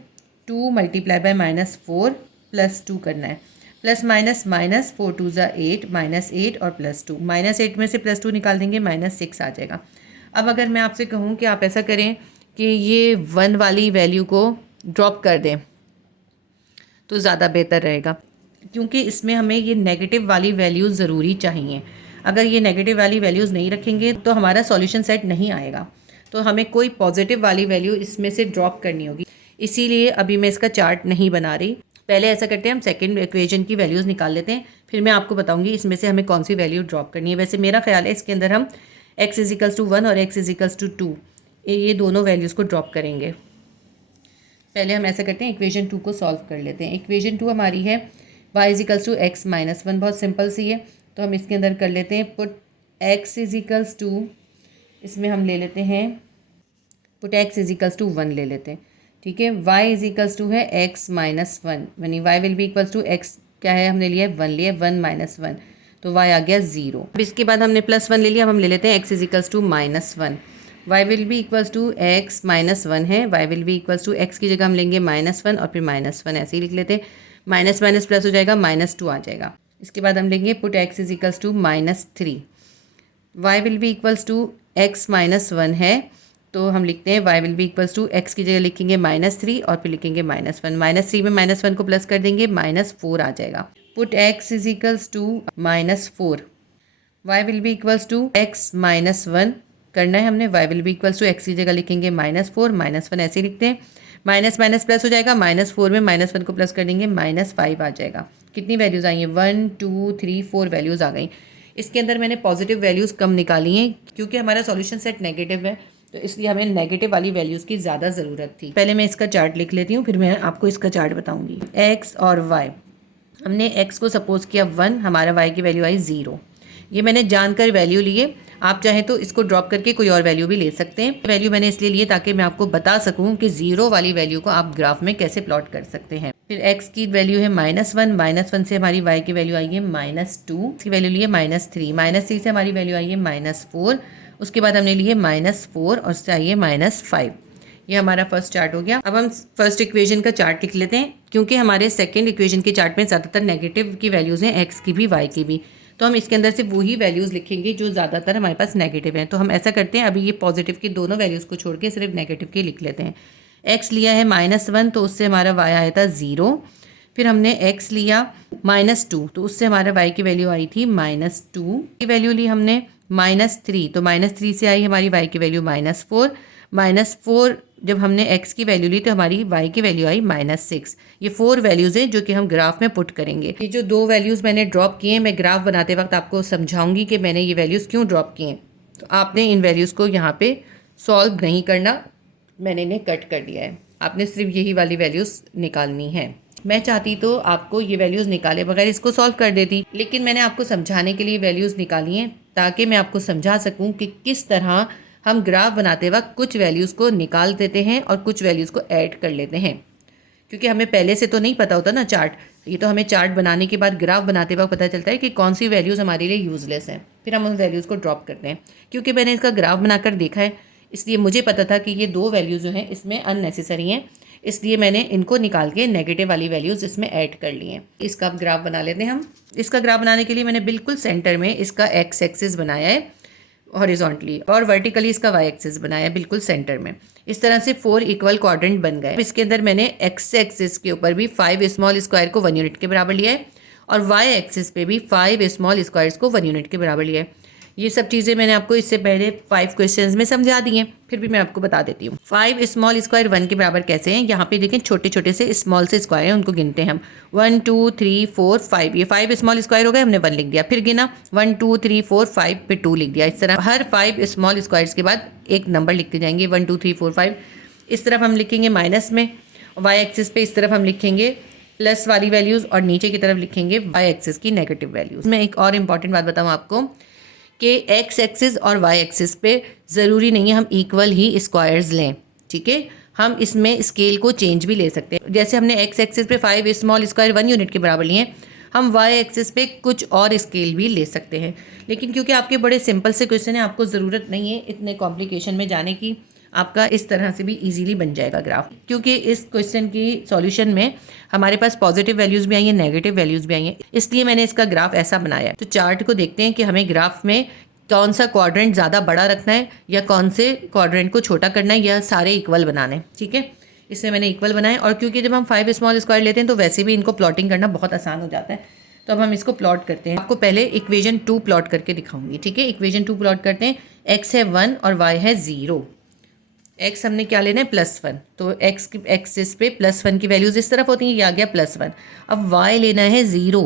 2 × -4 + 2 करना है। प्लस माइनस माइनस 4 2 ज़ा 8 -8 और +2 -8 में से +2 निकाल देंगे -6 आ जाएगा। अब अगर मैं आपसे कहूँ कि आप ऐसा करें कि ये 1 वाली वैल्यू को ड्रॉप कर दें तो ज़्यादा बेहतर रहेगा, क्योंकि इसमें हमें ये नेगेटिव वाली वैल्यूज़ ज़रूरी चाहिए। अगर ये नेगेटिव वाली वैल्यूज़ नहीं रखेंगे तो हमारा सॉल्यूशन सेट नहीं आएगा, तो हमें कोई पॉजिटिव वाली वैल्यू इसमें से ड्रॉप करनी होगी। इसीलिए अभी मैं इसका चार्ट नहीं बना रही। पहले ऐसा करते हैं, हम सेकंड इक्वेशन की वैल्यूज़ निकाल लेते हैं, फिर मैं आपको बताऊंगी इसमें से हमें कौन सी वैल्यू ड्रॉप करनी है। वैसे मेरा ख्याल है इसके अंदर हम x = 1 और x = 2 ये दोनों वैल्यूज़ को ड्रॉप करेंगे। पहले हम ऐसा करते हैं, इक्वेशन 2 को सॉल्व कर लेते हैं। इक्वेशन 2 हमारी है y = x - 1, बहुत सिंपल सी है, तो हम इसके अंदर कर लेते हैं पुट x = इसमें हम ले लेते हैं पुट x = 1 ले लेते हैं, ठीक है। y = है x - 1, यानी y will be equals to x क्या है, हमने लिया 1 लिया 1 - 1, तो y आ गया 0। अब इसके बाद हमने +1 ले लिया, अब हम ले लेते हैं x = -1, y will be equals to x - 1 है, y will be equals to x की जगह हम लेंगे -1 और फिर -1 ऐसे ही लिख लेते हैं, माइनस माइनस प्लस हो जाएगा, -2 आ जाएगा। इसके बाद हम लेंगे put x = -3, y will be equals to x - 1 है, तो हम लिखते हैं y will be equals to x की जगह लिखेंगे -3 और फिर लिखेंगे -1, -3 में -1 को प्लस कर देंगे, -4 आ जाएगा। Put x = -4, y will be equals to x - 1 करना है हमने, y will be equals to x की जगह लिखेंगे -4 -1 ऐसे लिखते हैं, माइनस माइनस प्लस हो जाएगा, -4 में -1 को प्लस कर देंगे, -5 आ जाएगा। कितनी वैल्यूज़ आई हैं, 1 2 3 4 वैल्यूज़ आ गई। इसके अंदर मैंने पॉजिटिव वैल्यूज़ कम निकाली हैं, क्योंकि हमारा सॉल्यूशन सेट नेगेटिव है, तो इसलिए हमें नेगेटिव वाली वैल्यूज़ की ज़्यादा ज़रूरत थी। पहले मैं इसका चार्ट लिख लेती हूँ, फिर मैं आपको इसका चार्ट बताऊँगी। x और y, हमने x को सपोज किया 1, हमारा y की वैल्यू आई 0। ये मैंने जानकर वैल्यू लिए, आप चाहें तो इसको ड्रॉप करके कोई और वैल्यू भी ले सकते हैं। वैल्यू मैंने इसलिए लिए ताकि मैं आपको बता सकूं कि 0 वाली वैल्यू को आप ग्राफ में कैसे प्लॉट कर सकते हैं। फिर x की वैल्यू है -1 से हमारी y की वैल्यू आई है -2, इसकी वैल्यू ली है -3 से हमारी वैल्यू आई है -4, उसके बाद हमने लिए -4 और उससे आई है -5। ये हमारा फर्स्ट चार्ट हो गया। अब हम फर्स्ट इक्वेशन का चार्ट लिख लेते हैं, क्योंकि हमारे सेकेंड इक्वेशन के चार्ट में ज़्यादातर नेगेटिव की वैल्यूज़ हैं, x की भी y की भी, तो हम इसके अंदर से वही वैल्यूज़ लिखेंगे जो ज़्यादातर हमारे पास नेगेटिव हैं। तो हम ऐसा करते हैं, अभी ये पॉजिटिव की दोनों वैल्यूज़ को छोड़ के सिर्फ नेगेटिव की लिख लेते हैं। x लिया है -1, तो उससे हमारा y आया था 0। फिर हमने x लिया -2, तो उससे हमारा y की वैल्यू आई थी -2 की वैल्यू ली हमने -3, तो -3 से आई हमारी y की वैल्यू -4 जब हमने x की वैल्यू ली तो हमारी y की वैल्यू आई -6। ये 4 वैल्यूज़ हैं जो कि हम ग्राफ में पुट करेंगे। ये जो 2 वैल्यूज़ मैंने ड्रॉप किए हैं, मैं ग्राफ बनाते वक्त आपको समझाऊंगी कि मैंने ये वैल्यूज़ क्यों ड्रॉप किए हैं। तो आपने इन वैल्यूज़ को यहाँ पे सॉल्व नहीं करना, मैंने इन्हें कट कर दिया है, आपने सिर्फ यही वाली वैल्यूज़ निकालनी है। मैं चाहती तो आपको ये वैल्यूज़ निकाले बगैर इसको सॉल्व कर देती, लेकिन मैंने आपको समझाने के लिए वैल्यूज़ निकाली हैं ताकि मैं आपको समझा सकूँ कि किस तरह हम ग्राफ बनाते वक्त कुछ वैल्यूज़ को निकाल देते हैं और कुछ वैल्यूज़ को ऐड कर लेते हैं, क्योंकि हमें पहले से तो नहीं पता होता ना चार्ट। ये तो हमें चार्ट बनाने के बाद ग्राफ बनाते वक्त पता चलता है कि कौन सी वैल्यूज़ हमारे लिए यूज़लेस हैं, फिर हम उन वैल्यूज़ को ड्रॉप करते हैं। क्योंकि मैंने इसका ग्राफ बनाकर देखा है, इसलिए मुझे पता था कि ये 2 वैल्यूज़ जो हैं इसमें अननेसेसरी हैं, इसलिए मैंने इनको निकाल के नेगेटिव वाली वैल्यूज़ इसमें ऐड कर ली हैं। इसका ग्राफ बना लेते हैं हम। इसका ग्राफ बनाने के लिए मैंने बिल्कुल सेंटर में इसका एक्स एक्सिस बनाया है हॉरिजॉन्टली, और वर्टिकली इसका वाई एक्सिस बनाया है बिल्कुल सेंटर में। इस तरह से 4 इक्वल क्वाड्रेंट बन गए। इसके अंदर मैंने एक्स एक्सिस के ऊपर भी 5 स्मॉल स्क्वायर को 1 यूनिट के बराबर लिया है, और वाई एक्सिस पे भी 5 स्मॉल स्क्वायर्स को 1 यूनिट के बराबर लिया है। ये सब चीज़ें मैंने आपको इससे पहले 5 क्वेश्चंस में समझा दी हैं, फिर भी मैं आपको बता देती हूँ। 5 स्मॉल स्क्वायर 1 के बराबर कैसे हैं, यहाँ पे देखें छोटे छोटे से स्मॉल से स्क्वायर हैं, उनको गिनते हैं हम 1 2 3 4 5। ये 5 स्मॉल स्क्वायर हो गए, हमने 1 लिख दिया, फिर गिना 1 2 3 4 5 पे 2 लिख दिया। इस तरह हर 5 स्मॉल स्क्वायर्स के बाद एक नंबर लिखते जाएंगे, 1 2 3 4 5। इस तरफ हम लिखेंगे माइनस में, वाई एक्सिस पे इस तरफ हम लिखेंगे प्लस वाली वैल्यूज़, और नीचे की तरफ लिखेंगे वाई एक्सिस की नेगेटिव वैल्यूज़। मैं एक और इम्पॉर्टेंट बात बताऊँ आपको कि एक्स एक्सिस और वाई एक्सिस पे ज़रूरी नहीं है हम इक्वल ही स्क्वायर्स लें, ठीक है। हम इसमें स्केल को चेंज भी ले सकते हैं। जैसे हमने एक्स एक्सिस पे 5 स्मॉल स्क्वायर 1 यूनिट के बराबर लिए हैं, हम वाई एक्सिस पे कुछ और स्केल भी ले सकते हैं। लेकिन क्योंकि आपके बड़े सिंपल से क्वेश्चन है, आपको ज़रूरत नहीं है इतने कॉम्प्लिकेशन में जाने की, आपका इस तरह से भी इजीली बन जाएगा ग्राफ। क्योंकि इस क्वेश्चन की सॉल्यूशन में हमारे पास पॉजिटिव वैल्यूज़ भी आई हैं, नेगेटिव वैल्यूज़ भी आई हैं, इसलिए मैंने इसका ग्राफ ऐसा बनाया है। तो चार्ट को देखते हैं कि हमें ग्राफ में कौन सा क्वाड्रेंट ज़्यादा बड़ा रखना है या कौन से क्वाड्रेंट को छोटा करना है, या सारे इक्वल बनाने हैं। ठीक है, इससे मैंने इक्वल बनाए। और क्योंकि जब हम 5 स्मॉल स्क्वायर लेते हैं तो वैसे भी इनको प्लॉटिंग करना बहुत आसान हो जाता है। तो अब हम इसको प्लॉट करते हैं। आपको पहले इक्वेशन 2 प्लॉट करके दिखाऊंगी। ठीक है, इक्वेशन 2 प्लॉट करते हैं। x है 1 और y है 0। x हमने क्या लेना है +1, तो x एक्सिस पे +1 की वैल्यूज़ इस तरफ होती हैं, ये आ गया +1। अब y लेना है 0,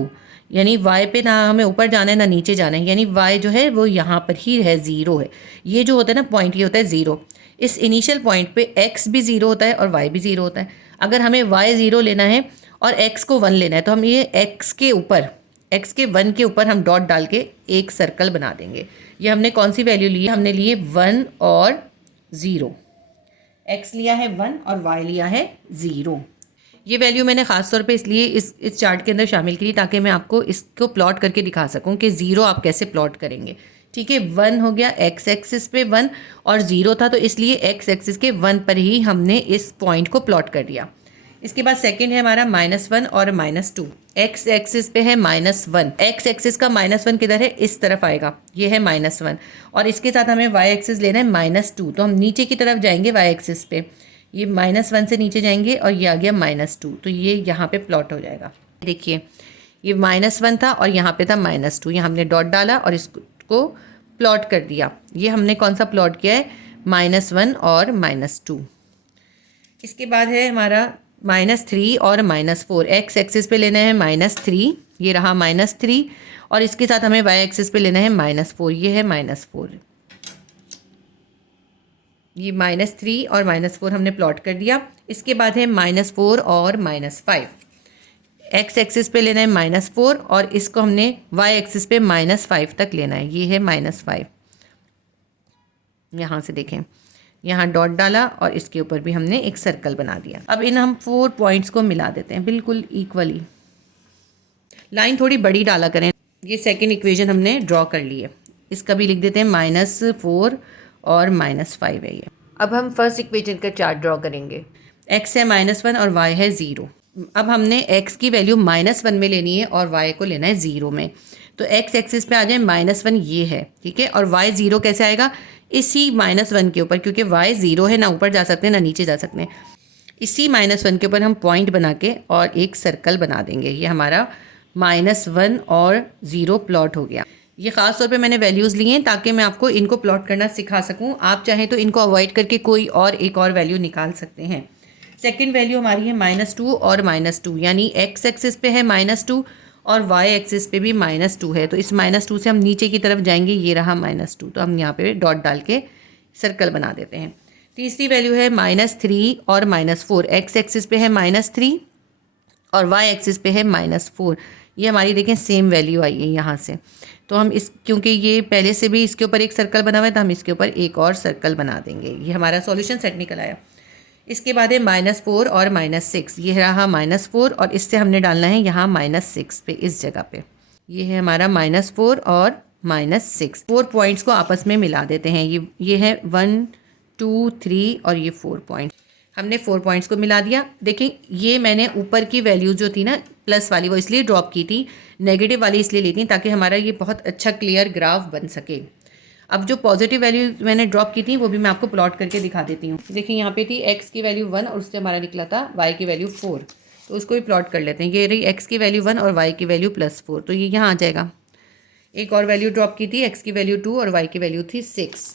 यानी y पे ना हमें ऊपर जाना है ना नीचे जाना है, यानी y जो है वो यहाँ पर ही है, 0 है। ये जो होता है ना पॉइंट, ये होता है 0। इस इनिशियल पॉइंट पे x भी 0 होता है और y भी 0 होता है। अगर हमें y 0 लेना है और x को 1 लेना है तो हम ये x के 1 के ऊपर हम डॉट डाल के एक सर्कल बना देंगे। ये हमने कौन सी वैल्यू ली है, हमने लिए 1 और 0। x लिया है 1 और y लिया है 0। ये वैल्यू मैंने ख़ास तौर पे इसलिए इस चार्ट के अंदर शामिल की ताकि मैं आपको इसको प्लॉट करके दिखा सकूं कि 0 आप कैसे प्लॉट करेंगे। ठीक है, 1 हो गया x एक्सिस पे 1 और 0 था, तो इसलिए x एक्सिस के 1 पर ही हमने इस पॉइंट को प्लॉट कर दिया। इसके बाद सेकंड है हमारा -1 और -2। x एक्सिस पे है -1, x एक्सिस का -1 किधर है, इस तरफ आएगा, ये है -1। और इसके साथ हमें y एक्सिस लेना है -2, तो हम नीचे की तरफ जाएंगे y एक्सिस पे, ये -1 से नीचे जाएंगे और ये आ गया -2, तो ये यहाँ पे प्लॉट हो जाएगा। देखिए ये -1 था और यहाँ पे था -2, यहाँ हमने डॉट डाला और इसको प्लॉट कर दिया। ये हमने कौन सा प्लॉट किया है, -1 और -2। इसके बाद है हमारा -3 और -4। x एक्सिस पे लेना है -3, ये रहा -3, और इसके साथ हमें y एक्सिस पे लेना है -4, ये है -4। ये -3 और -4 हमने प्लॉट कर दिया। इसके बाद है -4 और -5। x एक्सिस पे लेना है -4 और इसको हमने y एक्सिस पे -5 तक लेना है, ये है -5। यहाँ से देखें, यहाँ डॉट डाला और इसके ऊपर भी हमने एक सर्कल बना दिया। अब इन हम 4 पॉइंट्स को मिला देते हैं बिल्कुल इक्वली। लाइन थोड़ी बड़ी डाला करें। ये सेकंड इक्वेशन हमने ड्रॉ कर ली है, इसका भी लिख देते हैं -4 और -5 है ये। अब हम फर्स्ट इक्वेशन का चार्ट ड्रॉ करेंगे। x है -1 और y है 0। अब हमने x की वैल्यू -1 में लेनी है और y को लेना है 0 में। तो x एक्सिस पे आ जाए -1, ये है, ठीक है। और y 0 कैसे आएगा, इसी -1 के ऊपर, क्योंकि y 0 है, ना ऊपर जा सकते हैं ना नीचे जा सकते हैं। इसी -1 के ऊपर हम पॉइंट बना के और एक सर्कल बना देंगे। ये हमारा -1 और 0 प्लॉट हो गया। ये ख़ास तौर पे मैंने वैल्यूज़ ली हैं ताकि मैं आपको इनको प्लॉट करना सिखा सकूं। आप चाहें तो इनको अवॉइड करके कोई और एक और वैल्यू निकाल सकते हैं। सेकंड वैल्यू हमारी है -2 और -2, यानी x एक्सिस पे है -2 और y एक्सिस पे भी -2 है। तो इस -2 से हम नीचे की तरफ जाएंगे, ये रहा -2, तो हम यहाँ पे डॉट डाल के सर्कल बना देते हैं। तीसरी वैल्यू है -3 और -4। x एक्सिस पे है -3 और y एक्सिस पे है -4। ये हमारी देखें सेम वैल्यू आई है यहाँ से। तो हम इस, क्योंकि ये पहले से भी इसके ऊपर एक सर्कल बना हुआ है, तो हम इसके ऊपर एक और सर्कल बना देंगे। ये हमारा सॉल्यूशन सेट निकल आया। इसके बाद है -4 और -6। ये रहा -4 और इससे हमने डालना है यहाँ -6 पे, इस जगह पे। ये है हमारा -4 और -6। 4 पॉइंट्स को आपस में मिला देते हैं। ये है 1 2 3 और ये 4 पॉइंट्स। हमने 4 पॉइंट्स को मिला दिया। देखें, ये मैंने ऊपर की वैल्यू जो थी ना प्लस वाली, वो इसलिए ड्रॉप की थी, नेगेटिव वाली इसलिए ली थी ताकि हमारा ये बहुत अच्छा क्लियर ग्राफ बन सके। अब जो पॉजिटिव वैल्यू मैंने ड्रॉप की थी वो भी मैं आपको प्लॉट करके दिखा देती हूँ। देखिए यहाँ पे थी x की वैल्यू 1 और उससे हमारा निकला था y की वैल्यू 4, तो उसको भी प्लॉट कर लेते हैं। ये रही x की वैल्यू 1 और y की वैल्यू +4, तो ये यहाँ आ जाएगा। एक और वैल्यू ड्रॉप की थी, x की वैल्यू 2 और y की वैल्यू थी 6।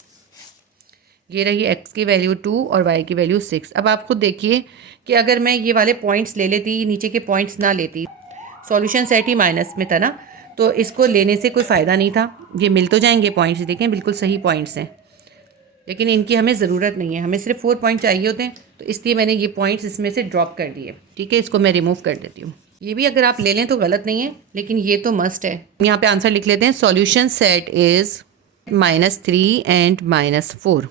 ये रही x की वैल्यू 2 और y की वैल्यू 6। अब आप खुद देखिए कि अगर मैं ये वाले पॉइंट्स ले लेती, नीचे के पॉइंट्स ना लेती, सॉल्यूशन सेट ही माइनस में था ना, तो इसको लेने से कोई फ़ायदा नहीं था। ये मिल तो जाएंगे पॉइंट्स, देखें बिल्कुल सही पॉइंट्स हैं, लेकिन इनकी हमें ज़रूरत नहीं है। हमें सिर्फ 4 पॉइंट चाहिए होते हैं, तो इसलिए मैंने ये पॉइंट्स इसमें से ड्रॉप कर दिए। ठीक है, इसको मैं रिमूव कर देती हूँ। ये भी अगर आप ले लें तो गलत नहीं है, लेकिन ये तो मस्ट है। यहाँ पे आंसर लिख लेते हैं, solution set is -3 and -4।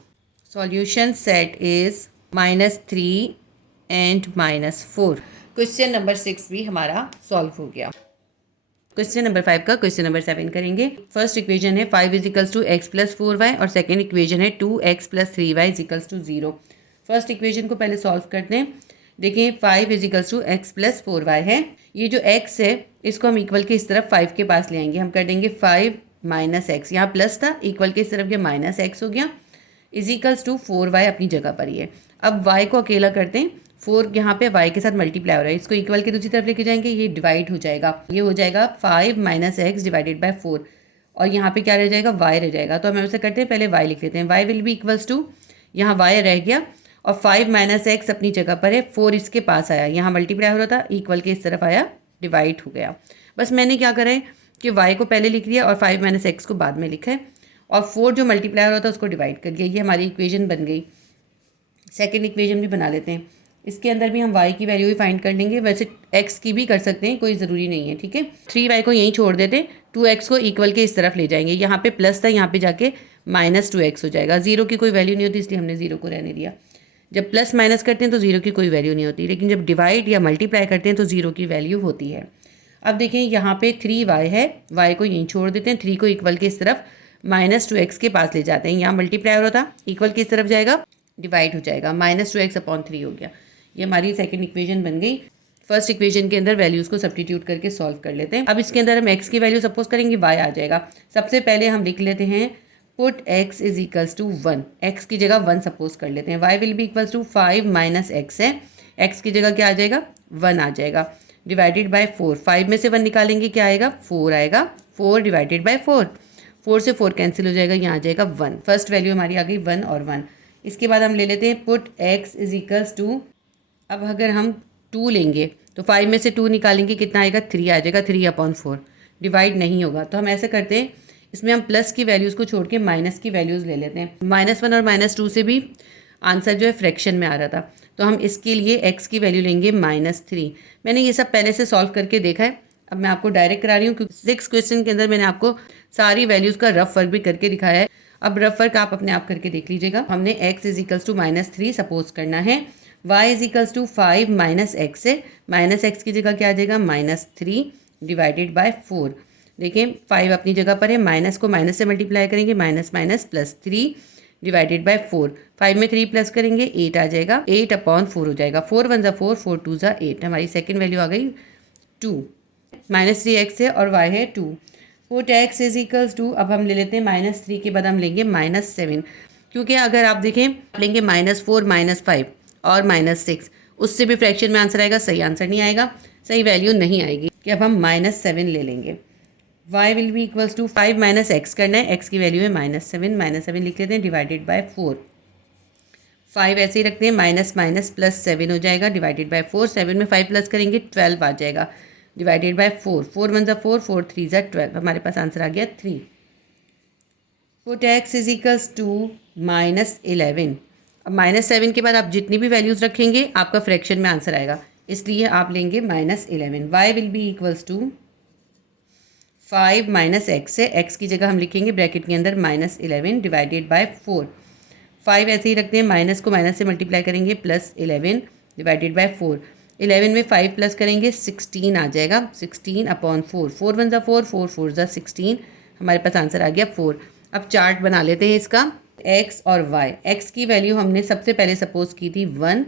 Solution set is -3 and -4। Question number 6 भी हमारा सॉल्व हो गया। क्वेश्चन नंबर 5 का क्वेश्चन नंबर 7 करेंगे। फर्स्ट इक्वेशन है 5 is equals to x plus 4y और सेकेंड इक्वेशन है 2x plus 3y is equals to 0। First equation को पहले सॉल्व करते हैं। देखिए 5 is equals to x plus 4y है। ये जो x है इसको हम इक्वल के इस तरफ 5 के पास ले आएंगे। हम कर देंगे 5 माइनस एक्स, यहाँ प्लस था, इक्वल के इस तरफ ये माइनस एक्स हो गया, इज इक्वल्स टू 4y अपनी जगह पर ही है। अब y को अकेला करते हैं, 4 यहाँ पे y के साथ मल्टीप्लाई हो रहा है, इसको इक्वल के दूसरी तरफ लेके जाएंगे, ये डिवाइड हो जाएगा, ये हो जाएगा 5 माइनस एक्स डिवाइडेड बाय 4 और यहाँ पे क्या रह जाएगा, y रह जाएगा। तो हम ऐसे करते हैं, पहले y लिख लेते हैं, y will be equals to, यहाँ y रह गया और 5 माइनस एक्स अपनी जगह पर है, 4 इसके पास आया, यहाँ मल्टीप्लाई हो रहा था, इक्वल के इस तरफ आया, डिवाइड हो गया। बस मैंने क्या करा है कि y को पहले लिख लिया और 5 माइनस एक्स को बाद में लिखा है और 4 जो मल्टीप्लाई हो रहा था उसको डिवाइड कर दिया, ये हमारी इक्वेशन बन गई। सेकेंड इक्वेशन भी बना लेते हैं, इसके अंदर भी हम y की वैल्यू ही फाइंड कर लेंगे, वैसे x की भी कर सकते हैं, कोई ज़रूरी नहीं है, ठीक है। 3y को यहीं छोड़ देते हैं, 2x को इक्वल के इस तरफ ले जाएंगे, यहाँ पे प्लस था, यहाँ पे जाके माइनस 2x हो जाएगा। 0 की कोई वैल्यू नहीं होती इसलिए हमने 0 को रहने दिया। जब प्लस माइनस करते हैं तो 0 की कोई वैल्यू नहीं होती, लेकिन जब डिवाइड या मल्टीप्लाई करते हैं तो 0 की वैल्यू होती है। अब देखें यहाँ पे 3y है, y को यहीं छोड़ देते हैं, 3 को इक्वल के इस तरफ माइनस 2x के पास ले जाते हैं, यहाँ मल्टीप्लाई हो रहा था, इक्वल के इस तरफ जाएगा, डिवाइड हो जाएगा, माइनस 2x अपॉन 3 हो गया। ये हमारी सेकंड इक्वेशन बन गई। फर्स्ट इक्वेशन के अंदर वैल्यूज़ को सब्स्टिट्यूट करके सॉल्व कर लेते हैं। अब इसके अंदर हम x की वैल्यू सपोज करेंगे y आ जाएगा। सबसे पहले हम लिख लेते हैं put x is equals to 1, x की जगह 1 सपोज कर लेते हैं, y will be equals to 5 minus x है, x की जगह क्या आ जाएगा, 1 आ जाएगा, डिवाइडेड बाय 4, 5 में से 1 निकालेंगे क्या आएगा, 4 आएगा, 4 डिवाइडेड बाय 4, 4 से 4 कैंसिल हो जाएगा, यहाँ आ जाएगा 1। फर्स्ट वैल्यू हमारी आ गई 1 और 1। इसके बाद हम ले लेते हैं put x is equals to, अब अगर हम 2 लेंगे तो 5 में से 2 निकालेंगे, कितना आएगा, 3 आ जाएगा, 3 अपॉन 4, डिवाइड नहीं होगा। तो हम ऐसे करते हैं, इसमें हम प्लस की वैल्यूज़ को छोड़ के माइनस की वैल्यूज़ ले लेते हैं। -1 और -2 से भी आंसर जो है फ्रैक्शन में आ रहा था, तो हम इसके लिए x की वैल्यू लेंगे -3। मैंने ये सब पहले से सॉल्व करके देखा है, अब मैं आपको डायरेक्ट करा रही हूँ क्योंकि 6 क्वेश्चन के अंदर मैंने आपको सारी वैल्यूज़ का रफ वर्क भी करके दिखाया है। अब रफ वर्क आप अपने आप करके देख लीजिएगा। हमने x is equals to -3 suppose करना है, y is equals to 5 minus x है, माइनस एक्स की जगह क्या आ जाएगा, -3 डिवाइडेड बाय 4। देखिए 5 अपनी जगह पर है, माइनस को माइनस से मल्टीप्लाई करेंगे, minus minus plus 3 divided by 4, 5 में 3 प्लस करेंगे 8 आ जाएगा, 8 अपॉन 4 हो जाएगा, 4 1 ज़ा 4, 4 2 ज़ा 8, हमारी सेकेंड वैल्यू आ गई 2। -3x है और y है 2। Put x is equals to, अब हम ले लेते हैं -3 के बाद हम लेंगे -7, क्योंकि अगर आप देखें लेंगे -4 -5 और -6, उससे भी फ्रैक्शन में आंसर आएगा, सही आंसर नहीं आएगा, सही वैल्यू नहीं आएगी, कि अब हम -7 ले लेंगे। y will be equals to 5 minus x करना है, x की वैल्यू है -7 लिख लेते हैं, डिवाइडेड बाय 4, 5 ऐसे ही रखते हैं, माइनस माइनस प्लस 7 हो जाएगा, डिवाइडेड बाय 4, 7 में 5 प्लस करेंगे 12 आ जाएगा, डिवाइडेड बाय 4, 4 1 ज़ा 4, 4 3 ज़ा 12, हमारे पास आंसर आ गया 3। Put x is equals to -11। अब -7 के बाद आप जितनी भी वैल्यूज़ रखेंगे आपका फ्रैक्शन में आंसर आएगा, इसलिए आप लेंगे -11। y will be equals to 5 minus x है, x की जगह हम लिखेंगे ब्रैकेट के अंदर -11 डिवाइडेड बाय 4, 5 ऐसे ही रखते हैं, माइनस को माइनस से मल्टीप्लाई करेंगे, +11 डिवाइडेड बाय 4, 11 में 5 प्लस करेंगे 16 आ जाएगा, 16 अपॉन 4, 4 1 ज़ा 4, 4 4 ज़ा 16, हमारे पास आंसर आ गया 4। अब चार्ट बना लेते हैं इसका, x और y। x की वैल्यू हमने सबसे पहले सपोज की थी 1,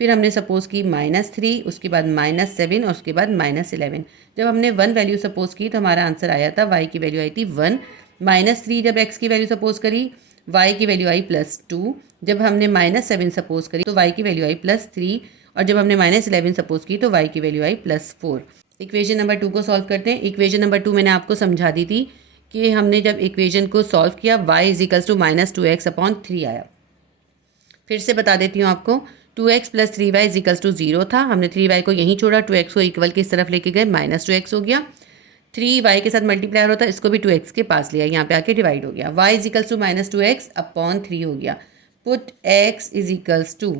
फिर हमने सपोज की -3, उसके बाद -7 और उसके बाद -11। जब हमने 1 वैल्यू सपोज की तो हमारा आंसर आया था, y की वैल्यू आई थी 1, -3 जब x की वैल्यू सपोज करी, y की वैल्यू आई +2, जब हमने -7 सपोज करी तो y की वैल्यू आई +3, और जब हमने -11 सपोज की तो y की वैल्यू आई +4। इक्वेशन नंबर 2 को सॉल्व करते हैं। इक्वेशन नंबर 2 मैंने आपको समझा दी थी कि हमने जब इक्वेशन को सॉल्व किया y is equals to -2x upon 3 आया। फिर से बता देती हूँ आपको, 2x plus 3y is equals to 0 था, हमने 3y को यहीं छोड़ा, 2x को इक्वल की इस तरफ लेके गए, -2x हो गया, 3y के साथ मल्टीप्लाई होता है, इसको भी 2x के पास लिया, यहाँ पे आके डिवाइड हो गया, y is equals to -2x upon 3 हो गया। Put x is equals to,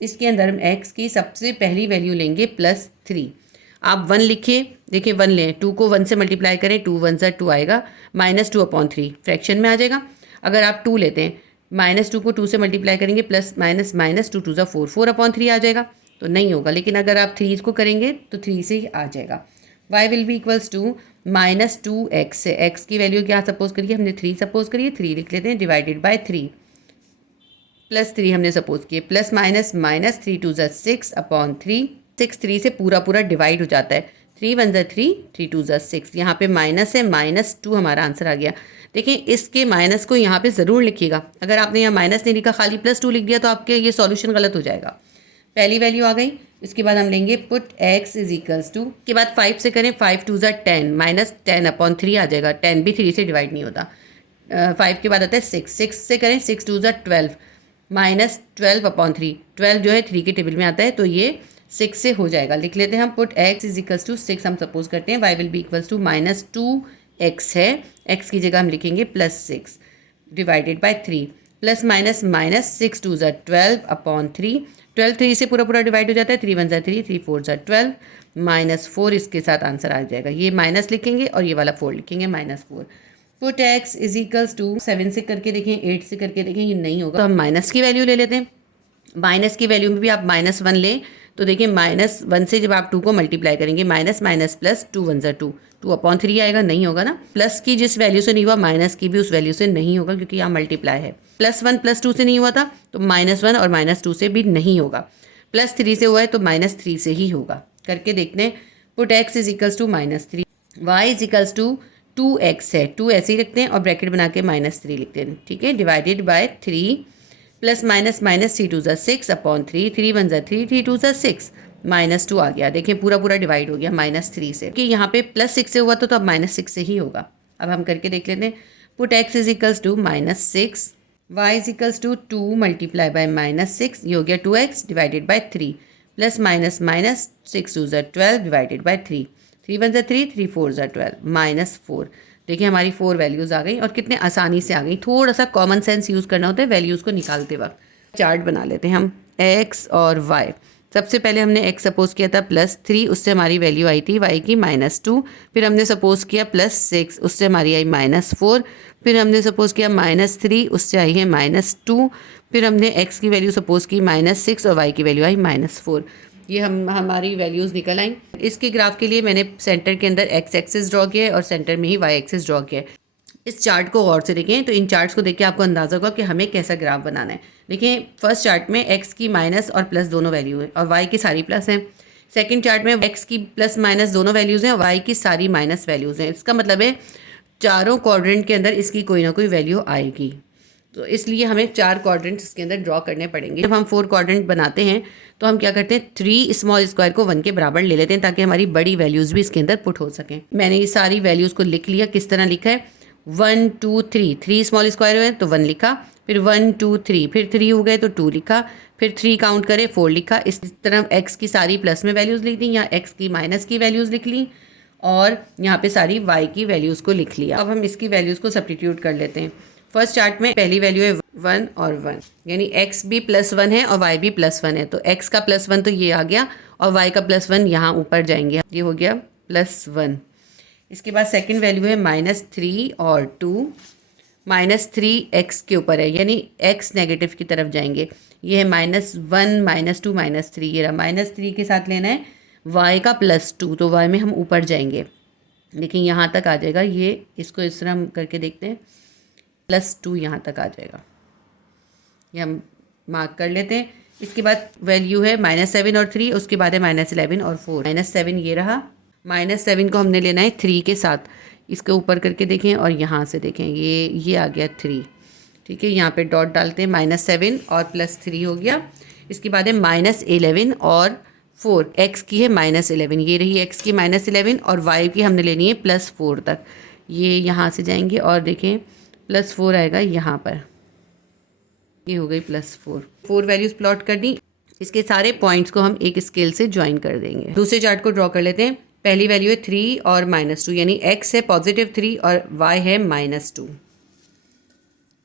इसके अंदर हम x की सबसे पहली वैल्यू लेंगे +3। आप 1 लिखिए, देखिए 1 लें, 2 को 1 से मल्टीप्लाई करें, 2 1 ज़ा 2 आएगा, -2 अपॉन 3 फ्रैक्शन में आ जाएगा। अगर आप 2 लेते हैं, -2 को 2 से मल्टीप्लाई करेंगे, प्लस माइनस माइनस 2 2 ज़ा 4, 4 अपॉन 3 आ जाएगा, तो नहीं होगा, लेकिन अगर आप 3 को करेंगे तो 3 से ही आ जाएगा। y will be equals to -2x है, x की वैल्यू क्या सपोज करिए हमने 3 सपोज करिए, 3 लिख लेते हैं, डिवाइडेड बाय 3 +3 हमने सपोज किए, प्लस माइनस माइनस 3 2 6 अपॉन 3, 6 3 से पूरा पूरा डिवाइड हो जाता है, 3 1 3 3 2 6, यहाँ पे माइनस है, -2 हमारा आंसर आ गया। देखिए इसके माइनस को यहाँ पे ज़रूर लिखिएगा, अगर आपने यहाँ माइनस नहीं लिखा खाली +2 लिख दिया तो आपके ये सॉल्यूशन गलत हो जाएगा। पहली वैल्यू आ गई, इसके बाद हम लेंगे put x is equals to, के बाद 5 से करें, 5 2 10, -10 अपॉन 3 आ जाएगा, 10 भी 3 से डिवाइड नहीं होता। 5 के बाद आता है 6, 6 से करें, 6 2 12, -12 अपॉन 3, 12 जो है 3 के टेबल में आता है तो ये 6 से हो जाएगा। लिख लेते हैं हम put x is equals to 6 हम सपोज करते हैं, y will be equals to -2x है, x की जगह हम लिखेंगे +6 divided by 3, plus minus minus 6 2 12 upon 3, 12 3 से पूरा पूरा डिवाइड हो जाता है, 3 1 3 3 4 12, -4 इसके साथ आंसर आ जाएगा। ये माइनस लिखेंगे और ये वाला 4 लिखेंगे, -4। Put x is equals to 7 से करके देखें, 8 से करके देखें, ये नहीं होगा तो हम माइनस की वैल्यू ले लेते हैं। माइनस की वैल्यू में भी आप -1 लें तो देखिए -1 से जब आप 2 को मल्टीप्लाई करेंगे, माइनस माइनस प्लस 2 1 2, 2 अपॉन 3 आएगा, नहीं होगा ना। प्लस की जिस वैल्यू से नहीं हुआ माइनस की भी उस वैल्यू से नहीं होगा क्योंकि यहाँ मल्टीप्लाई है। +1 +2 से नहीं हुआ था तो -1 और -2 से भी नहीं होगा। +3 से हुआ है तो -3 से ही होगा। करके देखते हैं, put x is equals to -3, y is equals to 2x है, 2 ऐसे ही रखते हैं और ब्रैकेट बना के -3 लिखते हैं, ठीक है, divided by 3, plus minus minus 3 2 6 upon 3, 3 1 3 3 2 6, -2 आ गया। देखिए पूरा पूरा डिवाइड हो गया -3 से, कि यहाँ पे +6 से हुआ तो अब -6 से ही होगा। अब हम करके देख लेते हैं, put x is equals to -6, y is equals to 2 multiply by -6, ये हो गया 2x divided by 3, plus minus minus 6 2 12 divided by 3, 3 1 3 3 4 12, -4। देखिए हमारी 4 वैल्यूज़ आ गई और कितने आसानी से आ गई। थोड़ा सा कॉमन सेंस यूज़ करना होता है वैल्यूज़ को निकालते वक्त। चार्ट बना लेते हैं हम x और y। सबसे पहले हमने x सपोज किया था +3, उससे हमारी वैल्यू आई थी y की -2। फिर हमने सपोज किया +6, उससे हमारी आई -4। फिर हमने सपोज किया -3, उससे आई है -2। फिर हमने x की वैल्यू सपोज की -6 और y की वैल्यू आई -4। ये हमारी वैल्यूज़ निकल आई। इसके ग्राफ के लिए मैंने सेंटर के अंदर x एक्सिस ड्रॉ किया है और सेंटर में ही y एक्सिस ड्रॉ किया है। इस चार्ट को गौर से देखें तो इन चार्ट्स को देख के आपको अंदाज़ा होगा कि हमें कैसा ग्राफ बनाना है। देखिए फर्स्ट चार्ट में x की माइनस और प्लस दोनों वैल्यू है और y की सारी प्लस हैं। सेकंड चार्ट में x की प्लस माइनस दोनों वैल्यूज़ हैं और y की सारी माइनस वैल्यूज़ हैं। इसका मतलब है चारों क्वाड्रेंट के अंदर इसकी कोई ना कोई वैल्यू आएगी, तो इसलिए हमें 4 क्वाड्रेंट्स इसके अंदर ड्रॉ करने पड़ेंगे। जब हम 4 क्वाड्रेंट बनाते हैं तो हम क्या करते हैं, 3 स्मॉल स्क्वायर को 1 के बराबर ले लेते हैं ताकि हमारी बड़ी वैल्यूज़ भी इसके अंदर पुट हो सकें। मैंने ये सारी वैल्यूज़ को लिख लिया। किस तरह लिखा है, 1 2 3, 3 स्मॉल स्क्वायर हुए तो 1 लिखा, फिर 1 2 3, फिर 3 हो गए तो 2 लिखा, फिर 3 काउंट करें 4 लिखा। इस तरह x की सारी प्लस में वैल्यूज़ लिख दी, यहाँ x की माइनस की वैल्यूज़ लिख ली और यहाँ पे सारी y की वैल्यूज़ को लिख लिया। अब हम इसकी वैल्यूज़ को सब्स्टिट्यूट कर लेते हैं। फर्स्ट चार्ट में पहली वैल्यू है 1 और 1, यानी x भी +1 है और y भी +1 है, तो x का +1 तो ये आ गया और y का +1 यहाँ ऊपर जाएंगे, ये हो गया +1। इसके बाद सेकंड वैल्यू है -3 और 2, -3 x के ऊपर है यानी x नेगेटिव की तरफ जाएंगे, ये है -1 -2 -3, ये रहा -3 के साथ लेना है y का +2, तो y में हम ऊपर जाएंगे। लेकिन यहाँ तक आ जाएगा, ये इसको इस तरह हम करके देखते हैं, +2 यहाँ तक आ जाएगा, ये हम मार्क कर लेते हैं। इसके बाद वैल्यू है -7 और 3, उसके बाद है -11 और 4। -7 ये रहा, -7 को हमने लेना है 3 के साथ, इसके ऊपर करके देखें और यहाँ से देखें ये आ गया 3, ठीक है, यहाँ पे डॉट डालते हैं, -7 और +3 हो गया। इसके बाद है -11 और 4, x की है -11, ये रही x की -11 और y की हमने लेनी है +4 तक, ये यहाँ से जाएंगे और देखें +4 आएगा यहाँ पर, ये हो गई +4। 4 वैल्यूज़ प्लॉट कर दी। इसके सारे पॉइंट्स को हम एक स्केल से ज्वाइन कर देंगे। दूसरे चार्ट को ड्रॉ कर लेते हैं। पहली वैल्यू है 3 और -2, यानी x है +3 और y है -2।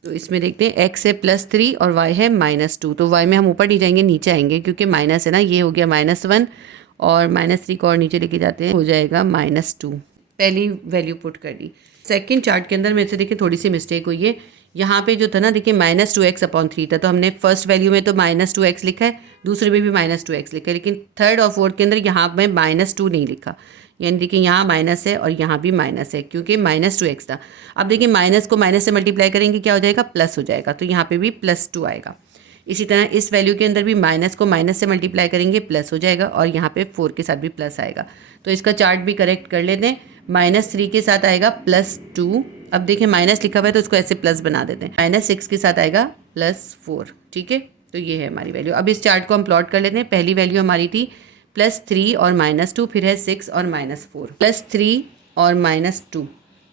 तो इसमें देखते हैं x है +3 और y है -2, तो y में हम ऊपर नहीं जाएंगे, नीचे आएंगे क्योंकि माइनस है ना, ये हो गया -1 और -3 को और नीचे लेके जाते हैं, हो जाएगा -2। पहली वैल्यू पुट कर दी। सेकंड चार्ट के अंदर मेरे से देखिए थोड़ी सी मिस्टेक हुई है, यहाँ पे जो था ना देखिए -2x अपॉन 3 था, तो हमने फर्स्ट वैल्यू में तो -2x लिखा है, दूसरे में भी -2x लिखा है, लेकिन थर्ड और फोर्थ के अंदर यहाँ पे -2 नहीं लिखा, यानी देखिए यहाँ माइनस है और यहाँ भी माइनस है क्योंकि -2x था। अब देखिए माइनस को माइनस से मल्टीप्लाई करेंगे क्या हो जाएगा, प्लस हो जाएगा, तो यहाँ पे भी +2 आएगा। इसी तरह इस वैल्यू के अंदर भी माइनस को माइनस से मल्टीप्लाई करेंगे प्लस हो जाएगा और यहाँ पे 4 के साथ भी प्लस आएगा। तो इसका चार्ट भी करेक्ट कर लेते हैं। -3 के साथ आएगा +2। अब देखिए माइनस लिखा हुआ है तो उसको ऐसे प्लस बना देते हैं। -6 के साथ आएगा +4। ठीक है, तो ये है हमारी वैल्यू। अब इस चार्ट को हम प्लॉट कर लेते हैं। पहली वैल्यू हमारी थी +3 और -2, फिर है 6 और -4, +3 और -2।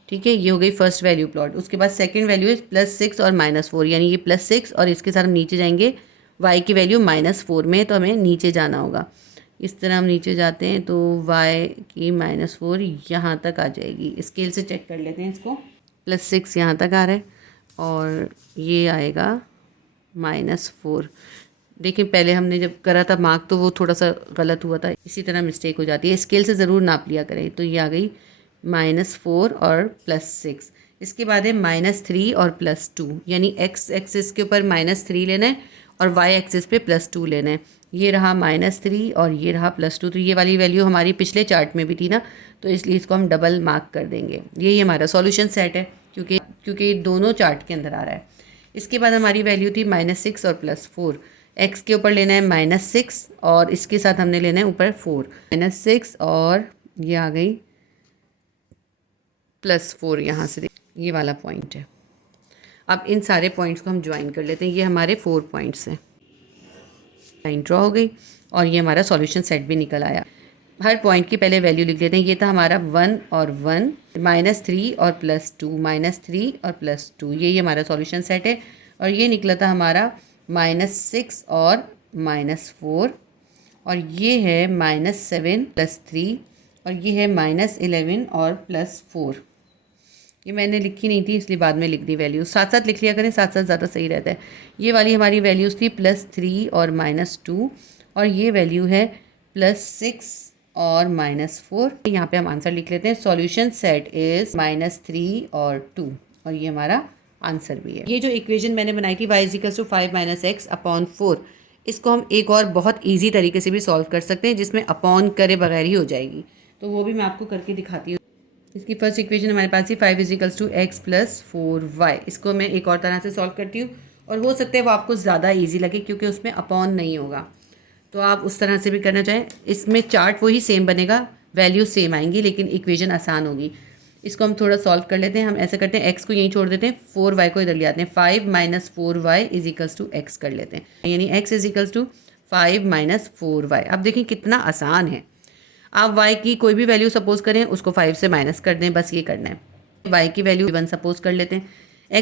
ठीक है, ये हो गई फर्स्ट वैल्यू प्लॉट। उसके बाद सेकंड वैल्यू है +6 और -4, यानी ये +6 और इसके साथ हम नीचे जाएंगे। y की वैल्यू -4 में, तो हमें नीचे जाना होगा। इस तरह हम नीचे जाते हैं तो y की -4 यहाँ तक आ जाएगी। स्केल से चेक कर लेते हैं इसको। +6 यहाँ तक आ रहा है और ये आएगा -4। देखिए पहले हमने जब करा था मार्क तो वो थोड़ा सा गलत हुआ था, इसी तरह मिस्टेक हो जाती है। स्केल से ज़रूर नाप लिया करें। तो ये आ गई -4 और +6। इसके बाद है -3 और +2, यानी x एक्सिस के ऊपर -3 लेना है और y एक्सिस पे +2 लेना है। ये रहा -3 और ये रहा +2। तो ये वाली वैल्यू हमारी पिछले चार्ट में भी थी ना, तो इसलिए इसको हम डबल मार्क कर देंगे। यही हमारा सॉल्यूशन सेट है क्योंकि दोनों चार्ट के अंदर आ रहा है। इसके बाद हमारी वैल्यू थी -6 और +4। x के ऊपर लेना है -6 और इसके साथ हमने लेना है ऊपर 4। -6 और ये आ गई +4, यहाँ से ये वाला पॉइंट है। अब इन सारे पॉइंट्स को हम ज्वाइन कर लेते हैं। ये हमारे 4 पॉइंट्स हैं। लाइन ड्रॉ हो गई और ये हमारा सॉल्यूशन सेट भी निकल आया। हर पॉइंट की पहले वैल्यू लिख लेते हैं। ये था हमारा 1 और 1, -3 और +2, -3 और +2, ये हमारा सॉल्यूशन सेट है। और ये निकला था हमारा -6 और -4, और ये है -7 +3, और ये है -11 और +4। ये मैंने लिखी नहीं थी इसलिए बाद में लिख दी वैल्यू। साथ साथ लिख लिया करें, साथ साथ ज़्यादा सही रहता है। ये वाली हमारी वैल्यूज़ थी +3 और -2, और ये वैल्यू है +6 और -4। यहाँ पे हम आंसर लिख लेते हैं। सॉल्यूशन सेट इज़ -3 और 2, और ये हमारा आंसर भी है। ये जो इक्वेशन मैंने बनाई थी y = 5 - x/4, इसको हम एक और बहुत ईजी तरीके से भी सॉल्व कर सकते हैं, जिसमें अपॉन करे बगैर ही हो जाएगी। तो वो भी मैं आपको करके दिखाती हूँ। इसकी फर्स्ट इक्वेशन हमारे पास ही 5 = x + 4y। इसको मैं एक और तरह से सॉल्व करती हूँ, और हो सकता है वो आपको ज़्यादा ईजी लगे क्योंकि उसमें अपॉन नहीं होगा, तो आप उस तरह से भी करना चाहें। इसमें चार्ट वही सेम बनेगा, वैल्यू सेम आएंगी, लेकिन इक्वेशन आसान होगी। इसको हम थोड़ा सॉल्व कर लेते हैं। हम ऐसा करते हैं, x को यहीं छोड़ देते हैं, 4y को इधर ले आते हैं। 5 - 4y = x कर लेते हैं, यानी x = 5 - 4y। अब देखिए कितना आसान है। आप y की कोई भी वैल्यू सपोज करें, उसको 5 से माइनस कर दें, बस ये करना है। y की वैल्यू 1 सपोज कर लेते हैं।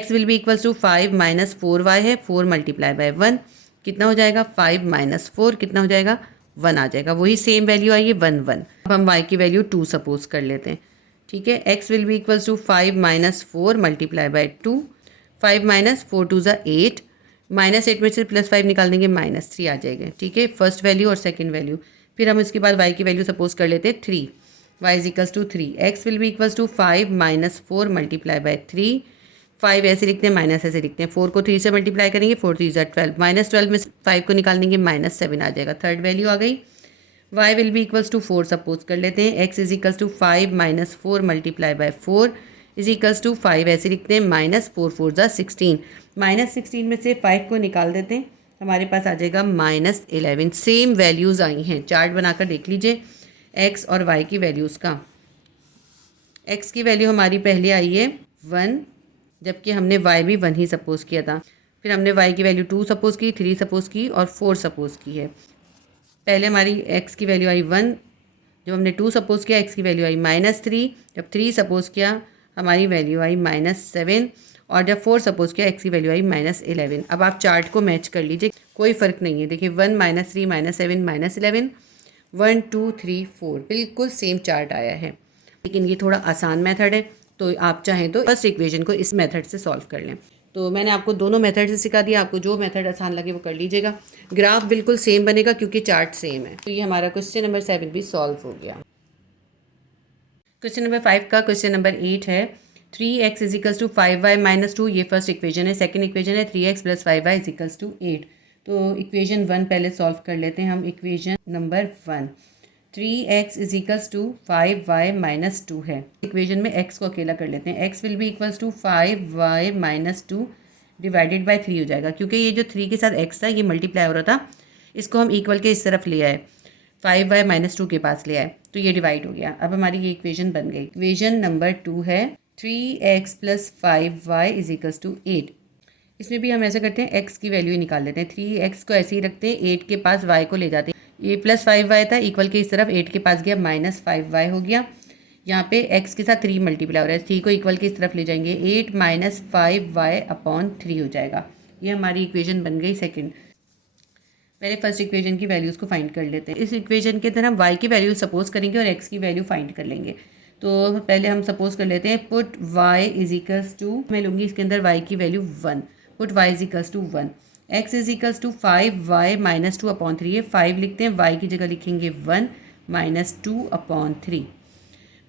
x विल बी = 5 - 4y है, 4 × 1 कितना हो जाएगा, 5 - 4 कितना हो जाएगा, 1 आ जाएगा। वही सेम वैल्यू आई है 1 1। अब हम y की वैल्यू 2 सपोज कर लेते हैं। ठीक है, x विल बी = 5 - 4 × 2। 5 - 4 2 = 8, -8 में से +5 निकाल देंगे, -3 आ जाएगा। ठीक है, फर्स्ट वैल्यू और सेकंड वैल्यू। फिर हम इसके बाद y की वैल्यू सपोज कर लेते हैं 3। y = 3। x will B = 5 - 4 × 3। 5 ऐसे लिखते हैं, माइनस ऐसे लिखते हैं। 4 को 3 से मल्टीप्लाई करेंगे, 4 3 = 12, -12 में 5 को निकाल देंगे, -7 आ जाएगा। थर्ड वैल्यू आ गई। y विल बी = 4 सपोज कर लेते हैं। x = 5 - 4 × 4 = 5 ऐसे लिखते हैं, -4 4 = 16, -16 में से 5 को निकाल देते हैं, हमारे पास आ जाएगा -11। सेम वैल्यूज़ आई हैं, चार्ट बनाकर देख लीजिए x और y की वैल्यूज़ का। x की वैल्यू हमारी पहले आई है 1, जबकि हमने y भी 1 ही सपोज किया था। फिर हमने y की वैल्यू 2 सपोज की, 3 सपोज की और 4 सपोज की है। पहले हमारी x की वैल्यू आई 1, जब हमने 2 सपोज किया x की वैल्यू आई -3, जब 3 सपोज किया हमारी वैल्यू आई -7, और जब 4 सपोज किया x की वैल्यू आई -11। अब आप चार्ट को मैच कर लीजिए, कोई फ़र्क नहीं है। देखिए 1 -3 -7 -11, 1 2 3 4 बिल्कुल सेम चार्ट आया है। लेकिन ये थोड़ा आसान मेथड है, तो आप चाहें तो फर्स्ट इक्वेशन को इस मेथड से सॉल्व कर लें। तो मैंने आपको दोनों मेथड से सिखा दिया, आपको जो मेथड आसान लगे वो कर लीजिएगा। ग्राफ बिल्कुल सेम बनेगा क्योंकि चार्ट सेम है। तो ये हमारा क्वेश्चन नंबर 7 भी सॉल्व हो गया। क्वेश्चन नंबर 5 का क्वेश्चन नंबर 8 है। 3x = 5y - 2, ये फर्स्ट इक्वेशन है। सेकंड इक्वेशन है 3x + 5y = 8। तो इक्वेशन 1 पहले सॉल्व कर लेते हैं हम। Equation number 1, 3x is equals to 5y minus 2 है। इक्वेशन में x को अकेला कर लेते हैं। x will be equals to 5y minus 2 divided by 3 हो जाएगा, क्योंकि ये जो 3 के साथ x था ये मल्टीप्लाई हो रहा था, इसको हम इक्वल के इस तरफ ले आए, 5y माइनस 2 के पास ले आए तो ये डिवाइड हो गया। अब हमारी ये इक्वेशन बन गई। इक्वेशन नंबर 2 है 3x plus 5y is equals to 8। इसमें भी हम ऐसा करते हैं, x की वैल्यू ही निकाल लेते हैं। 3x को ऐसे ही रखते हैं, 8 के पास y को ले जाते हैं। ये प्लस 5y था, इक्वल के इस तरफ 8 के पास गया, माइनस 5y हो गया। यहाँ पे x के साथ 3 मल्टीप्लाई हो रहा है, 3 को इक्वल के इस तरफ ले जाएंगे, 8 माइनस 5y अपॉन 3 हो जाएगा। ये हमारी इक्वेशन बन गई सेकंड। पहले फर्स्ट इक्वेशन की वैल्यूज़ को फाइंड कर लेते हैं। इस इक्वेशन के अंदर हम y की वैल्यू सपोज करेंगे और x की वैल्यू फाइंड कर लेंगे। तो पहले हम सपोज कर लेते हैं, put y is equals to, मैं लूँगी इसके अंदर y की value 1, put y is equals to 1, x is equals to 5y minus 2 upon 3 है, 5 लिखते हैं, y की जगह लिखेंगे 1 माइनस 2 अपॉन 3।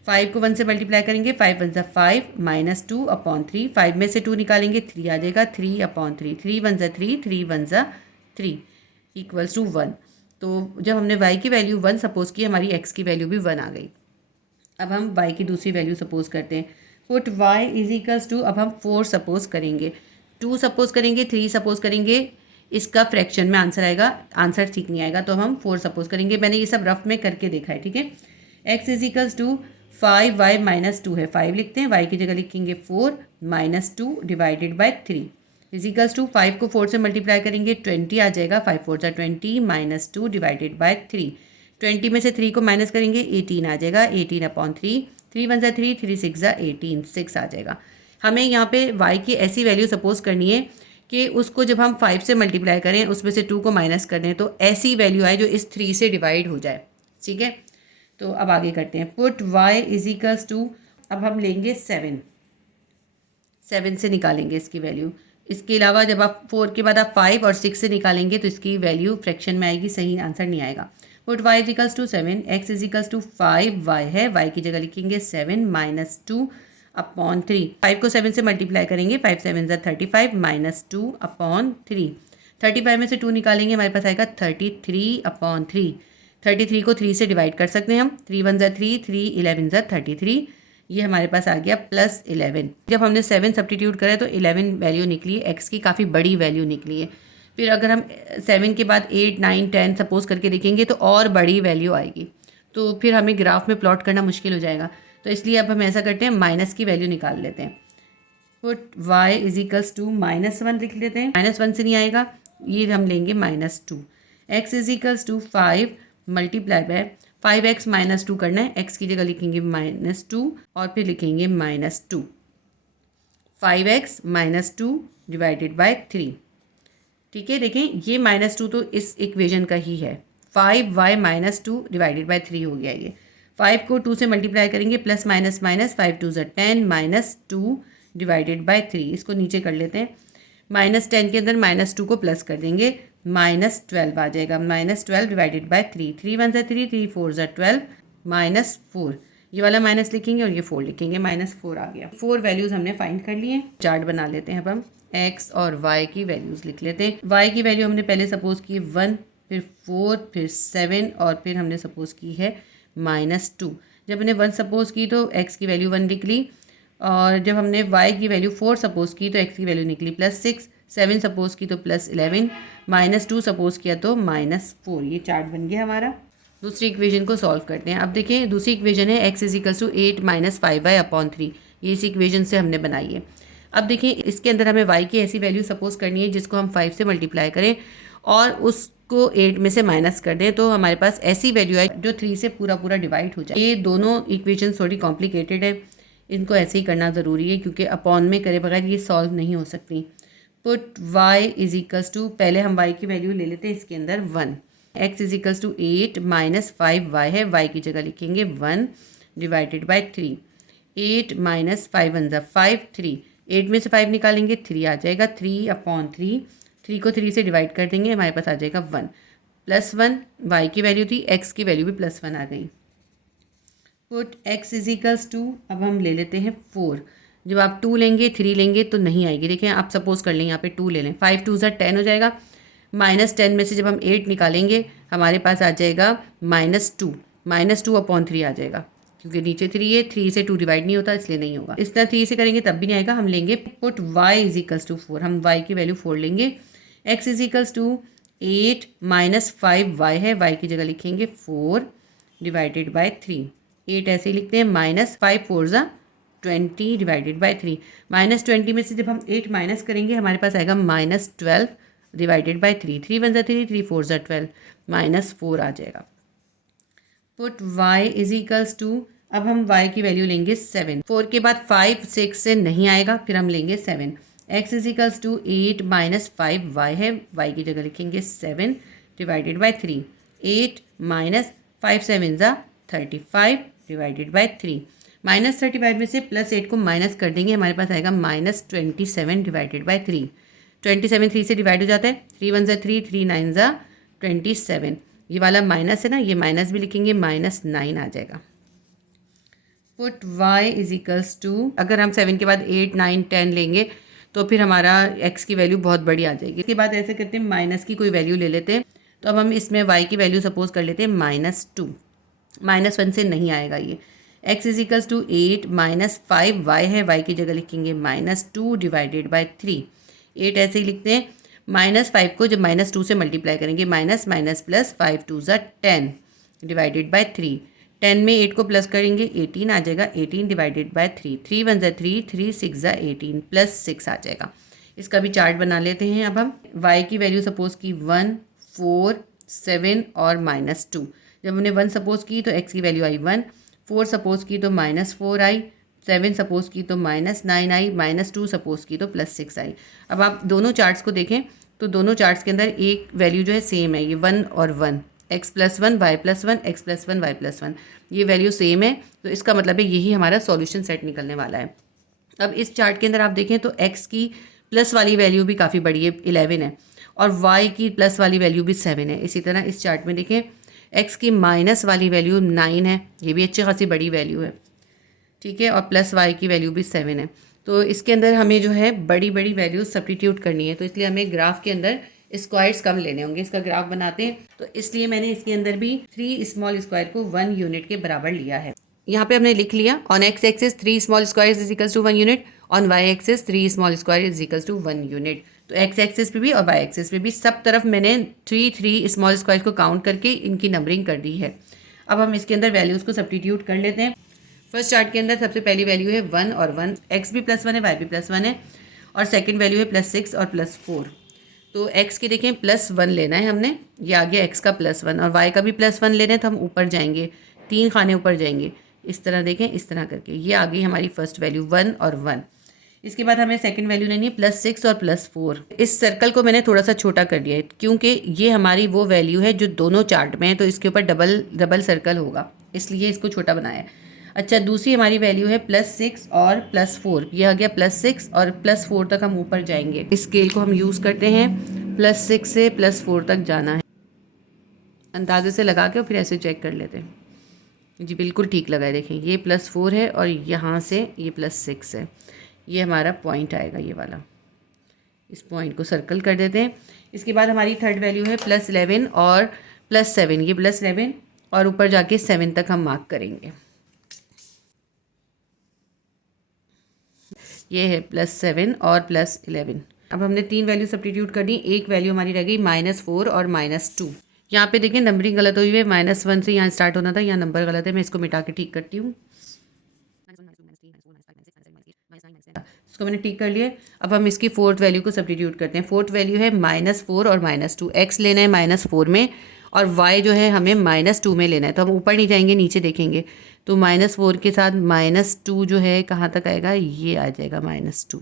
5 को 1 से मल्टीप्लाई करेंगे, 5 1 ज़ा 5 माइनस 2 अपॉन 3, 5 में से 2 निकालेंगे 3 आ जाएगा, 3 अपॉन 3, 3 1 ज़ा 3, 3 1 ज़ा 3 इक्वल्स टू 1। तो जब हमने y की वैल्यू 1 सपोज की, हमारी x की वैल्यू भी 1 आ गई। अब हम y की दूसरी वैल्यू सपोज करते हैं, put y is equals to, अब हम 4 सपोज करेंगे, 2 सपोज करेंगे, 3 सपोज करेंगे, इसका फ्रैक्शन में आंसर आएगा, आंसर ठीक नहीं आएगा तो हम 4 सपोज करेंगे। मैंने ये सब रफ में करके देखा है, ठीक है। x is equals to 5y minus 2 है, 5 लिखते हैं, y की जगह लिखेंगे 4 minus 2 divided by 3 is equals to 5 को 4 से मल्टीप्लाई करेंगे 20 आ जाएगा, 5 4 ज़ा 20 माइनस 2 डिवाइडेड बाय 3, 20 में से 3 को माइनस करेंगे 18 आ जाएगा, 18 अपॉन 3, 3 1 ज़ा 3, 3 6 ज़ा 18, 6 आ जाएगा। हमें यहाँ पे y की ऐसी वैल्यू सपोज करनी है कि उसको जब हम 5 से मल्टीप्लाई करें, उसमें से 2 को माइनस कर दें तो ऐसी वैल्यू आए जो इस 3 से डिवाइड हो जाए, ठीक है। तो अब आगे करते हैं, put y is equals to, अब हम लेंगे 7 से निकालेंगे इसकी वैल्यू। इसके अलावा जब आप 4 के बाद आप 5 और 6 से निकालेंगे तो इसकी वैल्यू फ्रैक्शन में आएगी, सही आंसर नहीं आएगा। Put y is equals to 7, x is equals to 5y है, y की जगह लिखेंगे 7 माइनस 2 अपॉन 3, 5 को 7 से मल्टीप्लाई करेंगे, 5 7 ज़ा 35 माइनस 2 अपॉन 3, 35 में से 2 निकालेंगे, हमारे पास आएगा 33 अपॉन 3, 33 को 3 से डिवाइड कर सकते हैं हम, 3 1 ज़ा 3, 3 11 ज़ा 33, ये हमारे पास आ गया प्लस 11। जब हमने 7 सब्स्टिट्यूट करा तो 11 वैल्यू निकली है, x की काफ़ी बड़ी वैल्यू निकली है। फिर अगर हम 7 के बाद 8 9 10 सपोज करके देखेंगे तो और बड़ी वैल्यू आएगी, तो फिर हमें ग्राफ में प्लॉट करना मुश्किल हो जाएगा। तो इसलिए अब हम ऐसा करते हैं, माइनस की वैल्यू निकाल लेते हैं, put y is equals to -1 लिख लेते हैं, -1 से नहीं आएगा, ये हम लेंगे -2, x is equals to 5 multiply by 5x minus 2 करना है, x की जगह लिखेंगे -2 और फिर लिखेंगे -2, 5x माइनस 2 डिवाइडेड बाय 3, ठीक है। देखें ये -2 तो इस इक्वेशन का ही है, 5y माइनस 2 डिवाइडेड बाय 3 हो गया ये। 5 को 2 से मल्टीप्लाई करेंगे, प्लस माइनस माइनस, 5 2 ज़ा 10 माइनस 2 डिवाइडेड बाय 3, इसको नीचे कर लेते हैं, -10 के अंदर -2 को प्लस कर देंगे, -12 आ जाएगा, -12 डिवाइडेड बाय 3, 3 1 ज़ा 3, 3 4 ज़ा 12 -4, ये वाला माइनस लिखेंगे और ये 4 लिखेंगे, -4 आ गया। 4 वैल्यूज़ हमने फाइंड कर लिए। चार्ट बना लेते हैं, अब हम x और y की वैल्यूज़ लिख लेते हैं। y की वैल्यू हमने पहले सपोज की 1, फिर 4, फिर 7 और फिर हमने सपोज की है -2। जब हमने 1 सपोज की तो x की वैल्यू 1 निकली, और जब हमने y की वैल्यू 4 सपोज की तो x की वैल्यू निकली +6, 7 सपोज की तो +11, -2 सपोज किया तो -4। ये चार्ट बन गया हमारा। दूसरी इक्वेशन को सॉल्व करते हैं। अब देखिए दूसरी इक्वेशन है x is equal to 8 minus 5y upon 3, ये इस इक्वेशन से हमने बनाई है। अब देखिए इसके अंदर हमें y की ऐसी वैल्यू सपोज करनी है जिसको हम 5 से मल्टीप्लाई करें और उसको 8 में से माइनस कर दें, तो हमारे पास ऐसी वैल्यू है जो 3 से पूरा डिवाइड हो जाए। ये दोनों इक्वेशन थोड़ी कॉम्प्लिकेटेड है, इनको ऐसे ही करना ज़रूरी है क्योंकि अपॉन में करे बगैर ये सॉल्व नहीं हो सकती। Put y is equals to, पहले हम y की वैल्यू ले लेते हैं इसके अंदर 1, x is equals to 8 minus 5y है, y की जगह लिखेंगे 1 डिवाइडेड बाय 3, 8 माइनस 5 1 ज़ा 5, 3, 8 में से 5 निकालेंगे 3 आ जाएगा, 3 अपॉन 3, 3 को 3 से डिवाइड कर देंगे, हमारे पास आ जाएगा 1, +1 y की वैल्यू थी, x की वैल्यू भी +1 आ गई। Put x is equals to, अब हम ले लेते हैं 4, जब आप 2 लेंगे 3 लेंगे तो नहीं आएगी। देखिए आप सपोज कर लें यहाँ पे 2 ले लें, 5 2 ज़ा 10 हो जाएगा, -10 में से जब हम 8 निकालेंगे हमारे पास आ जाएगा -2, -2/3 आ जाएगा, क्योंकि नीचे 3 है, 3 से 2 डिवाइड नहीं होता इसलिए नहीं होगा। इस तरह 3 से करेंगे तब भी नहीं आएगा। हम लेंगे पुट y इजिकल्स टू 4, हम y की वैल्यू 4 लेंगे। x equals to 8 minus 5y है, y की जगह लिखेंगे 4 डिवाइडेड बाय 3। 8 ऐसे ही लिखते हैं, माइनस 5 4 ज़ा 20 डिवाइडेड बाय 3। -20 में से जब हम 8 माइनस करेंगे हमारे पास आएगा -12 डिवाइडेड बाय 3। 3 1 ज़ा 3, 3 4 ज़ा 12, -4 आ जाएगा। Put y is equals to, अब हम y की वैल्यू लेंगे 7। 4 के बाद 5 6 से नहीं आएगा, फिर हम लेंगे 7। x is equals to 8 minus 5y है, y की जगह लिखेंगे 7 डिवाइडेड बाय 3। 8 माइनस 5 7 ज़ा 35 डिवाइडेड बाय 3। -35 में से +8 को माइनस कर देंगे, हमारे पास आएगा -27 डिवाइडेड बाय 3। 27 3 से डिवाइड हो जाता है, 3 1 ज़ा 3, 3 9 ज़ा 27। ये वाला माइनस है ना, ये माइनस भी लिखेंगे, -9 आ जाएगा। Put y is equals to, अगर हम 7 के बाद 8 9 10 लेंगे तो फिर हमारा x की वैल्यू बहुत बड़ी आ जाएगी। इसके बाद ऐसे करते हैं, माइनस की कोई वैल्यू ले लेते हैं। तो अब हम इसमें y की वैल्यू सपोज कर लेते हैं -2। -1 से नहीं आएगा ये। x is equals to 8 minus 5y है, y की जगह लिखेंगे -2 डिवाइडेड बाय 3। 8 ऐसे ही लिखते हैं। -5 को जब -2 से मल्टीप्लाई करेंगे, माइनस माइनस प्लस 5 2 ज़ा 10 डिवाइडेड बाय 3। 10 में 8 को प्लस करेंगे 18 आ जाएगा, 18 डिवाइडेड बाय 3। 3 1 ज़ा 3, 3 6 ज़ा 18 +6 आ जाएगा। इसका भी चार्ट बना लेते हैं। अब हम y की वैल्यू सपोज की 1 4 7 और -2। जब हमने 1 सपोज की तो x की वैल्यू आई 1, 4 सपोज की तो -4 आई, 7 सपोज की तो -9 आई, -2 सपोज की तो +6 आई। अब आप दोनों चार्ट्स को देखें तो दोनों चार्ट्स के अंदर एक वैल्यू जो है सेम है, ये 1 और 1, x + 1 y + 1 x + 1 y + 1, ये वैल्यू सेम है। तो इसका मतलब है यही हमारा सॉल्यूशन सेट निकलने वाला है। अब इस चार्ट के अंदर आप देखें तो x की प्लस वाली वैल्यू भी काफ़ी बड़ी है, 11 है, और y की प्लस वाली वैल्यू भी 7 है। इसी तरह इस चार्ट में देखें x की माइनस वाली वैल्यू 9 है, ये भी अच्छी खासी बड़ी वैल्यू है, ठीक है, और प्लस y की वैल्यू भी 7 है। तो इसके अंदर हमें जो है बड़ी बड़ी वैल्यूज सब्स्टिट्यूट करनी है, तो इसलिए हमें ग्राफ के अंदर स्क्वायर्स कम लेने होंगे। इसका ग्राफ बनाते हैं, तो इसलिए मैंने इसके अंदर भी 3 स्मॉल स्क्वायर को 1 यूनिट के बराबर लिया है। यहाँ पे हमने लिख लिया, on x axis 3 small square is equals to 1 unit, on y axis 3 small square is equals to 1 unit. तो x एक्सिस पे भी और y एक्सिस पे भी सब तरफ मैंने 3 स्मॉल स्क्वायर को काउंट करके इनकी नंबरिंग कर दी है। अब हम इसके अंदर वैल्यूज़ को सब्स्टिट्यूट कर लेते हैं। फर्स्ट चार्ट के अंदर सबसे पहली वैल्यू है 1 और 1, x भी +1 है, y भी +1 है, और सेकंड वैल्यू है +6 और +4। तो x की देखें +1 लेना है हमने, ये आ गया x का +1, और y का भी +1 लेना है, तो हम ऊपर जाएंगे, 3 खाने ऊपर जाएंगे, इस तरह देखें, इस तरह करके ये आ गई हमारी फर्स्ट वैल्यू 1 और 1। इसके बाद हमें सेकंड वैल्यू लेनी है +6 और +4। इस सर्कल को मैंने थोड़ा सा छोटा कर दिया है, क्योंकि ये हमारी वो वैल्यू है जो दोनों चार्ट में है, तो इसके ऊपर डबल सर्कल होगा, इसलिए इसको छोटा बनाया है। अच्छा, दूसरी हमारी वैल्यू है +6 और +4, ये आ गया +6 और +4 तक हम ऊपर जाएंगे। इस स्केल को हम यूज़ करते हैं, +6 से +4 तक जाना है, अंदाजे से लगा के और फिर ऐसे चेक कर लेते हैं। जी बिल्कुल ठीक लगा है, देखें ये +4 है और यहाँ से ये +6 है, ये हमारा पॉइंट आएगा, ये वाला। इस पॉइंट को सर्कल कर देते हैं। इसके बाद हमारी थर्ड वैल्यू है +11 और +7, ये +11 और ऊपर जाके 7 तक हम मार्क करेंगे। ये है +7 और +11। अब हमने 3 वैल्यू सब्स्टिट्यूट कर दी, एक वैल्यू हमारी रह गई -4 और -2। यहाँ पे देखें नंबरिंग गलत हुई है, -1 से यहाँ स्टार्ट होना था, यहाँ नंबर गलत है, मैं इसको मिटा के ठीक करती हूँ। इसको मैंने ठीक कर लिया। अब हम इसकी फोर्थ वैल्यू को सब्स्टिट्यूट करते हैं। फोर्थ वैल्यू है -4 और -2, x लेना है -4 में और y जो है हमें -2 में लेना है, तो हम ऊपर नहीं जाएंगे, नीचे देखेंगे, तो -4 के साथ -2 जो है कहाँ तक आएगा, ये आ जाएगा -2,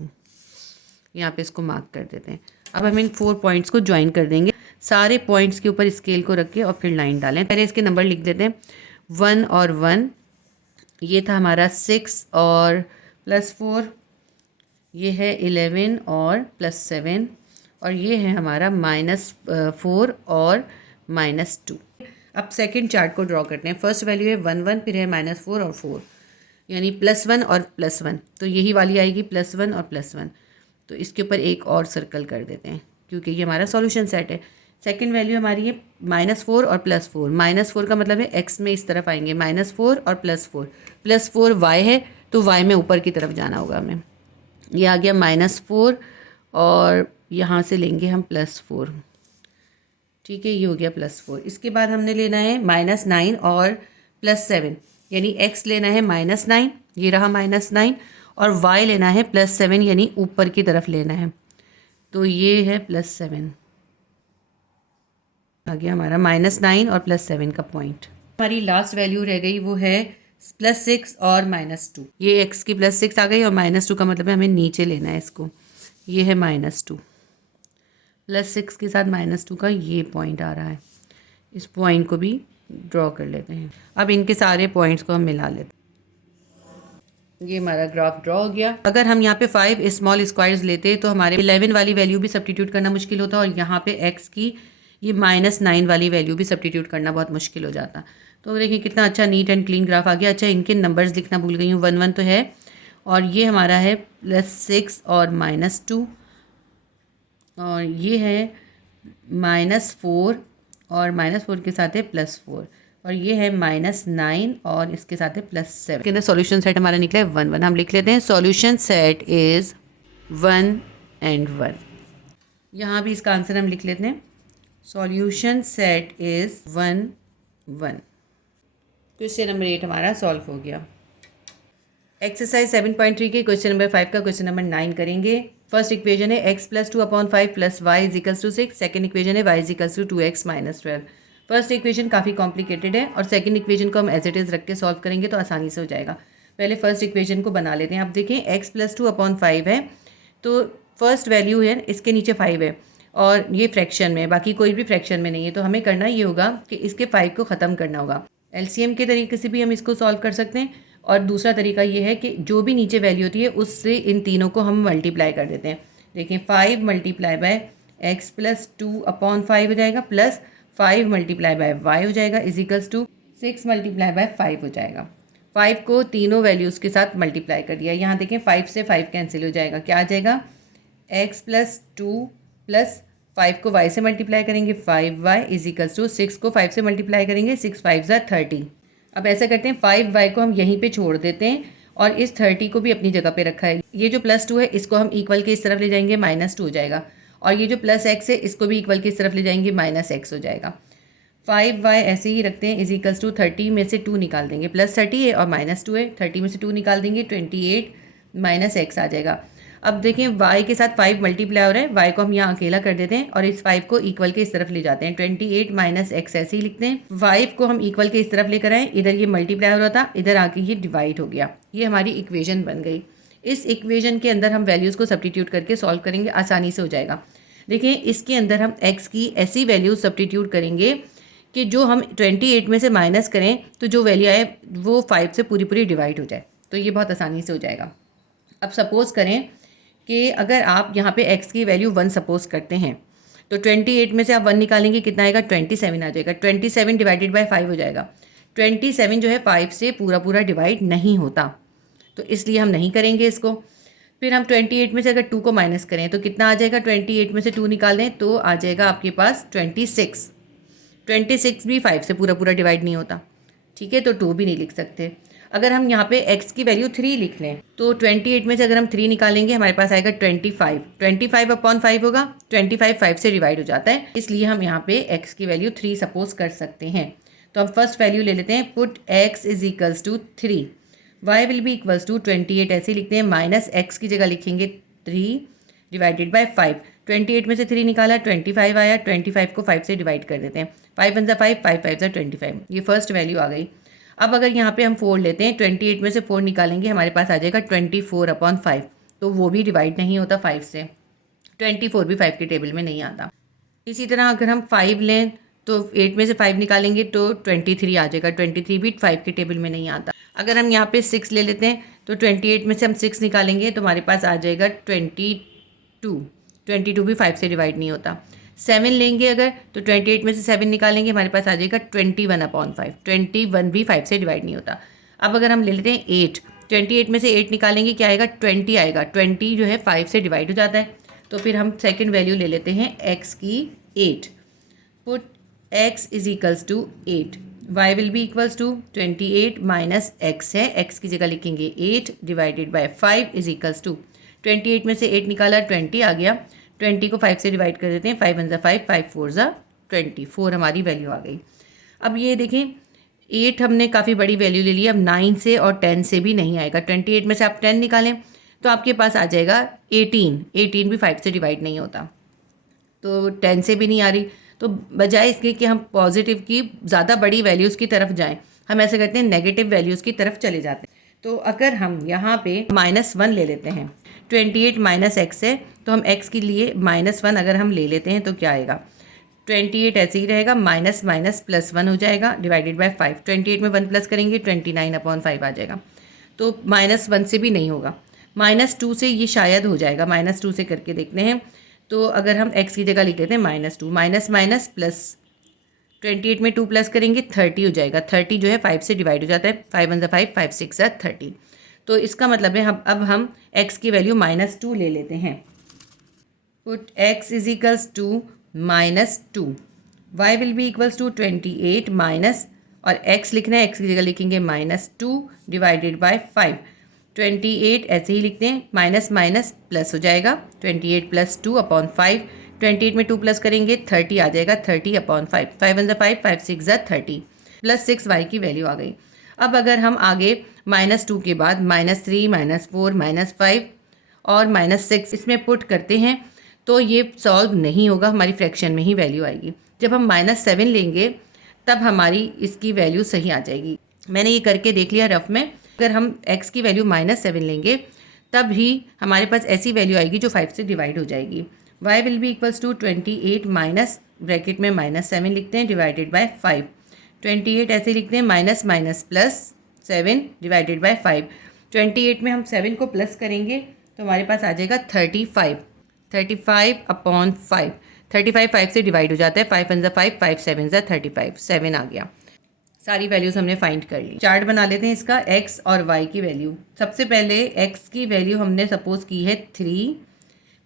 यहाँ पे इसको मार्क कर देते हैं। अब हम इन 4 पॉइंट्स को ज्वाइन कर देंगे, सारे पॉइंट्स के ऊपर स्केल को रख के और फिर लाइन डालें। पहले इसके नंबर लिख देते हैं, 1 और 1, ये था हमारा 6 और +4, ये है 11 और +7, और ये है हमारा -4 और -2। अब सेकंड चार्ट को ड्रॉ करते हैं। फर्स्ट वैल्यू है 1 1, फिर है -4 और 4, यानी +1 और +1, तो यही वाली आएगी +1 और +1। तो इसके ऊपर एक और सर्कल कर देते हैं, क्योंकि ये हमारा सॉल्यूशन सेट है। सेकंड वैल्यू हमारी है -4 और +4। -4 का मतलब है एक्स में इस तरफ आएंगे, -4 और +4। +4 वाई है तो वाई में ऊपर की तरफ जाना होगा हमें। ये आ गया -4 और यहाँ से लेंगे हम +4। ठीक है, ये हो गया +4। इसके बाद हमने लेना है -9 और +7, यानी x लेना है -9, ये रहा -9, और y लेना है +7, यानी ऊपर की तरफ लेना है। तो ये है +7 आ गया हमारा -9 और +7 का पॉइंट। हमारी लास्ट वैल्यू रह गई वो है +6 और -2। ये x की +6 आ गई और -2 का मतलब है हमें नीचे लेना है इसको। ये है -2, +6 के साथ -2 का ये पॉइंट आ रहा है। इस पॉइंट को भी ड्रॉ कर लेते हैं। अब इनके सारे पॉइंट्स को हम मिला लेते हैं। ये हमारा ग्राफ ड्रॉ हो गया। अगर हम यहाँ पे 5 स्मॉल स्क्वायर्स लेते तो हमारे 11 वाली वैल्यू भी सब्स्टिट्यूट करना मुश्किल होता, और यहाँ पे x की ये -9 वाली वैल्यू भी सब्स्टिट्यूट करना बहुत मुश्किल हो जाता। तो देखिए कितना अच्छा नीट एंड क्लीन ग्राफ आ गया। अच्छा, इनके नंबर्स लिखना भूल गई हूँ, 1 1 तो है, और ये हमारा है +6 और -2, और ये है -4 और -4 के साथ है +4, और ये है -9 और इसके साथ है +7। के अंदर सॉल्यूशन सेट हमारा निकला है 1 1। हम लिख लेते हैं सॉल्यूशन सेट इज़ 1 and 1। यहाँ भी इसका आंसर हम लिख लेते हैं solution set is 1 1। Question number 8 हमारा सॉल्व हो गया। एक्सरसाइज 7.3 के क्वेश्चन नंबर 5 का क्वेश्चन नंबर 9 करेंगे। फर्स्ट इक्वेशन है x + 2/5 + y = 6। सेकेंड इक्वेशन है y = 2x - 12। फर्स्ट इक्वेशन काफ़ी कॉम्प्लिकेटेड है और सेकंड इक्वेशन को हम एज इट इज़ रख के सॉल्व करेंगे तो आसानी से हो जाएगा। पहले फर्स्ट इक्वेशन को बना लेते हैं। आप देखें x + 2/5 है, तो फर्स्ट वैल्यू है, इसके नीचे 5 है और ये फ्रैक्शन में, बाकी कोई भी फ्रैक्शन में नहीं है। तो हमें करना ये होगा कि इसके 5 को ख़त्म करना होगा। एलसीएम के तरीके से भी हम इसको सॉल्व कर सकते हैं, और दूसरा तरीका ये है कि जो भी नीचे वैल्यू होती है उससे इन तीनों को हम मल्टीप्लाई कर देते हैं। देखें 5 × x + 2/5 हो जाएगा, प्लस 5 × y हो जाएगा, = 6 × 5 हो जाएगा। 5 को तीनों वैल्यूज़ के साथ मल्टीप्लाई कर दिया। यहाँ देखें 5 से 5 कैंसिल हो जाएगा, क्या आ जाएगा x + 2 + 5 को y से मल्टीप्लाई करेंगे 5y = 6 को 5 से मल्टीप्लाई करेंगे 6 5 = 30। अब ऐसा करते हैं 5y को हम यहीं पे छोड़ देते हैं और इस 30 को भी अपनी जगह पे रखा है। ये जो +2 है इसको हम इक्वल के इस तरफ ले जाएंगे, -2 हो जाएगा, और ये जो +x है इसको भी इक्वल के इस तरफ ले जाएंगे, -x हो जाएगा। 5y ऐसे ही रखते हैं, = 30 में से 2 निकाल देंगे, +30 है और -2 है, 30 में से 2 निकाल देंगे 28 - x आ जाएगा। अब देखें y के साथ 5 मल्टीप्लाई हो रहा है, y को हम यहाँ अकेला कर देते हैं और इस 5 को इक्वल के इस तरफ ले जाते हैं, 28 - x ऐसे ही लिखते हैं। 5 को हम इक्वल के इस तरफ लेकर आए, इधर ये मल्टीप्लाई हो रहा था, इधर आके ये डिवाइड हो गया। ये हमारी इक्वेशन बन गई। इस इक्वेशन के अंदर हम वैल्यूज़ को सब्स्टिट्यूट करके सॉल्व करेंगे, आसानी से हो जाएगा। देखिए इसके अंदर हम x की ऐसी वैल्यू सब्स्टिट्यूट करेंगे कि जो हम 28 में से माइनस करें तो जो वैल्यू आए वो 5 से पूरी पूरी डिवाइड हो जाए, तो ये बहुत आसानी से हो जाएगा। अब सपोज़ करें कि अगर आप यहाँ पे x की वैल्यू 1 सपोज करते हैं, तो 28 में से आप 1 निकालेंगे, कितना आएगा 27 आ जाएगा। 27 / 5 हो जाएगा। 27 जो है 5 से पूरा पूरा डिवाइड नहीं होता, तो इसलिए हम नहीं करेंगे इसको। फिर हम 28 में से अगर 2 को माइनस करें तो कितना आ जाएगा, 28 में से 2 निकाल दें तो आ जाएगा आपके पास 26। 26 भी 5 से पूरा पूरा डिवाइड नहीं होता, ठीक है, तो 2 भी नहीं लिख सकते। अगर हम यहाँ पे x की वैल्यू 3 लिख लें तो 28 में से अगर हम 3 निकालेंगे हमारे पास आएगा 25। 25/5 होगा, 25 5 से डिवाइड हो जाता है, इसलिए हम यहाँ पे x की वैल्यू 3 सपोज कर सकते हैं। तो हम फर्स्ट वैल्यू ले लेते हैं, put x = 3, y will B = 28 ऐसे लिखते हैं, माइनस x की जगह लिखेंगे 3 / 5। 28 में से 3 निकाला 25 आया, 25 को 5 से डिवाइड कर देते हैं, 5 × 5 5 5 = 25। ये फर्स्ट वैल्यू आ गई। अब अगर यहाँ पे हम 4 लेते हैं, 28 में से 4 निकालेंगे हमारे पास आ जाएगा 24/5, तो वो भी डिवाइड नहीं होता 5 से, 24 भी 5 के टेबल में नहीं आता। इसी तरह अगर हम 5 लें तो 8 में से 5 निकालेंगे तो 23 आ जाएगा, 23 भी 5 के टेबल में नहीं आता। अगर हम यहाँ पे 6 ले लेते हैं तो 28 में से हम 6 निकालेंगे तो हमारे पास आ जाएगा 22 भी 5 से डिवाइड नहीं होता। 7 लेंगे अगर तो 28 में से 7 निकालेंगे हमारे पास आ जाएगा 21/5, 21 भी 5 से डिवाइड नहीं होता। अब अगर हम ले लेते हैं 8, 28 में से 8 निकालेंगे क्या आएगा, 20 आएगा, 20 जो है 5 से डिवाइड हो जाता है। तो फिर हम सेकंड वैल्यू ले लेते हैं x की 8। Put x is equals to 8, y will be equals to 28 minus x है, x की जगह लिखेंगे 8 divided by 5 is equals to 28 में से 8 निकाला 20 आ गया, 20 को 5 से डिवाइड कर देते हैं, 5 1 5, 5 4 24 हमारी वैल्यू आ गई। अब ये देखें 8 हमने काफ़ी बड़ी वैल्यू ले ली, अब 9 से और 10 से भी नहीं आएगा, 28 में से आप 10 निकालें तो आपके पास आ जाएगा 18 भी 5 से डिवाइड नहीं होता, तो 10 से भी नहीं आ रही। तो बजाय इसके कि हम पॉजिटिव की ज़्यादा बड़ी वैल्यूज़ की तरफ जाएं, हम ऐसे करते हैं नेगेटिव वैल्यूज़ की तरफ चले जाते हैं। तो अगर हम यहाँ पे -1 ले लेते हैं, 28 माइनस एक्स है तो हम x के लिए -1 अगर हम ले लेते हैं तो क्या आएगा, 28 ऐसे ही रहेगा, माइनस माइनस +1 हो जाएगा डिवाइडेड बाय 5, 28 में 1 प्लस करेंगे 29/5 आ जाएगा। तो -1 से भी नहीं होगा, -2 से ये शायद हो जाएगा, -2 से करके देखते हैं। तो अगर हम x की जगह लिख लेते हैं -2, माइनस माइनस प्लस, 28 में 2 प्लस करेंगे 30 हो जाएगा, 30 जो है 5 से डिवाइड हो जाता है, 5 1 5, 5 6 30। तो इसका मतलब है अब हम x की वैल्यू -2 ले लेते हैं। Put x is equals to -2, y will be equals to 28 minus, और x लिखना है, x की जगह लिखेंगे -2 डिवाइडेड बाय 5, 28 ऐसे ही लिखते हैं, माइनस माइनस प्लस हो जाएगा, 28 + 2/5, 28 में 2 प्लस करेंगे 30 आ जाएगा, 30/5, 5 1 5, 5 6 30, +6 y की वैल्यू आ गई। अब अगर हम आगे -2 के बाद -3 -4 -5 और -6 इसमें पुट करते हैं तो ये सॉल्व नहीं होगा, हमारी फ्रैक्शन में ही वैल्यू आएगी। जब हम -7 लेंगे तब हमारी इसकी वैल्यू सही आ जाएगी। मैंने ये करके देख लिया रफ में, अगर हम x की वैल्यू -7 लेंगे तब ही हमारे पास ऐसी वैल्यू आएगी जो 5 से डिवाइड हो जाएगी। y will be equals to 28 minus, bracket में -7 लिखते हैं डिवाइडेड बाय 5, 28 ऐसे लिखते हैं, माइनस माइनस +7 डिवाइडेड बाय 5, 28 में हम 7 को प्लस करेंगे तो हमारे पास आ जाएगा 35, 35/5, 35 5 से डिवाइड हो जाता है, 5 1 5, 5 7 35, 7 आ गया। सारी वैल्यूज़ हमने फाइंड कर ली। चार्ट बना लेते हैं इसका, x और y की वैल्यू। सबसे पहले x की वैल्यू हमने सपोज़ की है 3,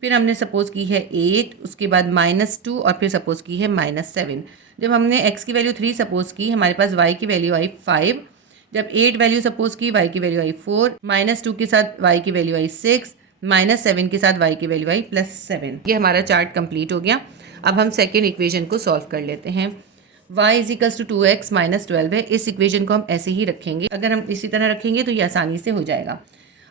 फिर हमने सपोज़ की है 8, उसके बाद -2 और फिर सपोज़ की है -7। जब हमने x की वैल्यू 3 सपोज़ की, हमारे पास y की वैल्यू आई 5, जब 8 वैल्यू सपोज़ की, y की वैल्यू आई 4, -2 के साथ y की वैल्यू आई 6, -7 के साथ y की वैल्यू आई +7। ये हमारा चार्ट कंप्लीट हो गया। अब हम सेकेंड इक्वेशन को सॉल्व कर लेते हैं। y इजिकल्स टू 2x - 12 है, इस इक्वेशन को हम ऐसे ही रखेंगे, अगर हम इसी तरह रखेंगे तो ये आसानी से हो जाएगा।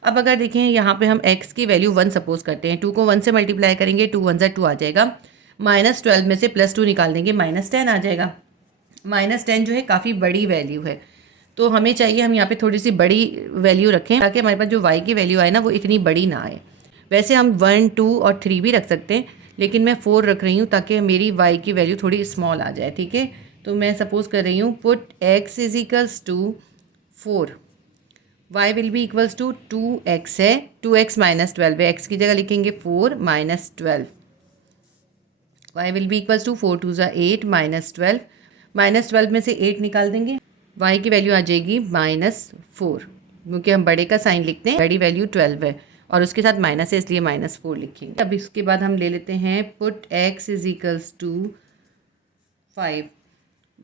अब अगर देखें यहाँ पे हम x की वैल्यू 1 सपोज करते हैं, 2 को 1 से मल्टीप्लाई करेंगे, 2 1 2 आ जाएगा, -12 में से +2 निकाल देंगे, -10 आ जाएगा। -10 जो है काफ़ी बड़ी वैल्यू है, तो हमें चाहिए हम यहाँ पे थोड़ी सी बड़ी वैल्यू रखें ताकि हमारे पास जो y की वैल्यू आए ना वो इतनी बड़ी ना आए। वैसे हम 1 2 और 3 भी रख सकते हैं, लेकिन मैं 4 रख रही हूँ ताकि मेरी y की वैल्यू थोड़ी स्मॉल आ जाए, ठीक है। तो मैं सपोज कर रही हूँ put x is equals to 4, y will be equals to 2x है, 2x - 12 है, x की जगह लिखेंगे 4 - 12, y will be equals to 4 2 8 -12, -12 में से 8 निकाल देंगे, y की वैल्यू आ जाएगी -4, क्योंकि हम बड़े का साइन लिखते हैं, बड़ी वैल्यू 12 है और उसके साथ माइनस है इसलिए -4 लिखेंगे। अब इसके बाद हम ले लेते हैं put x is equals to 5,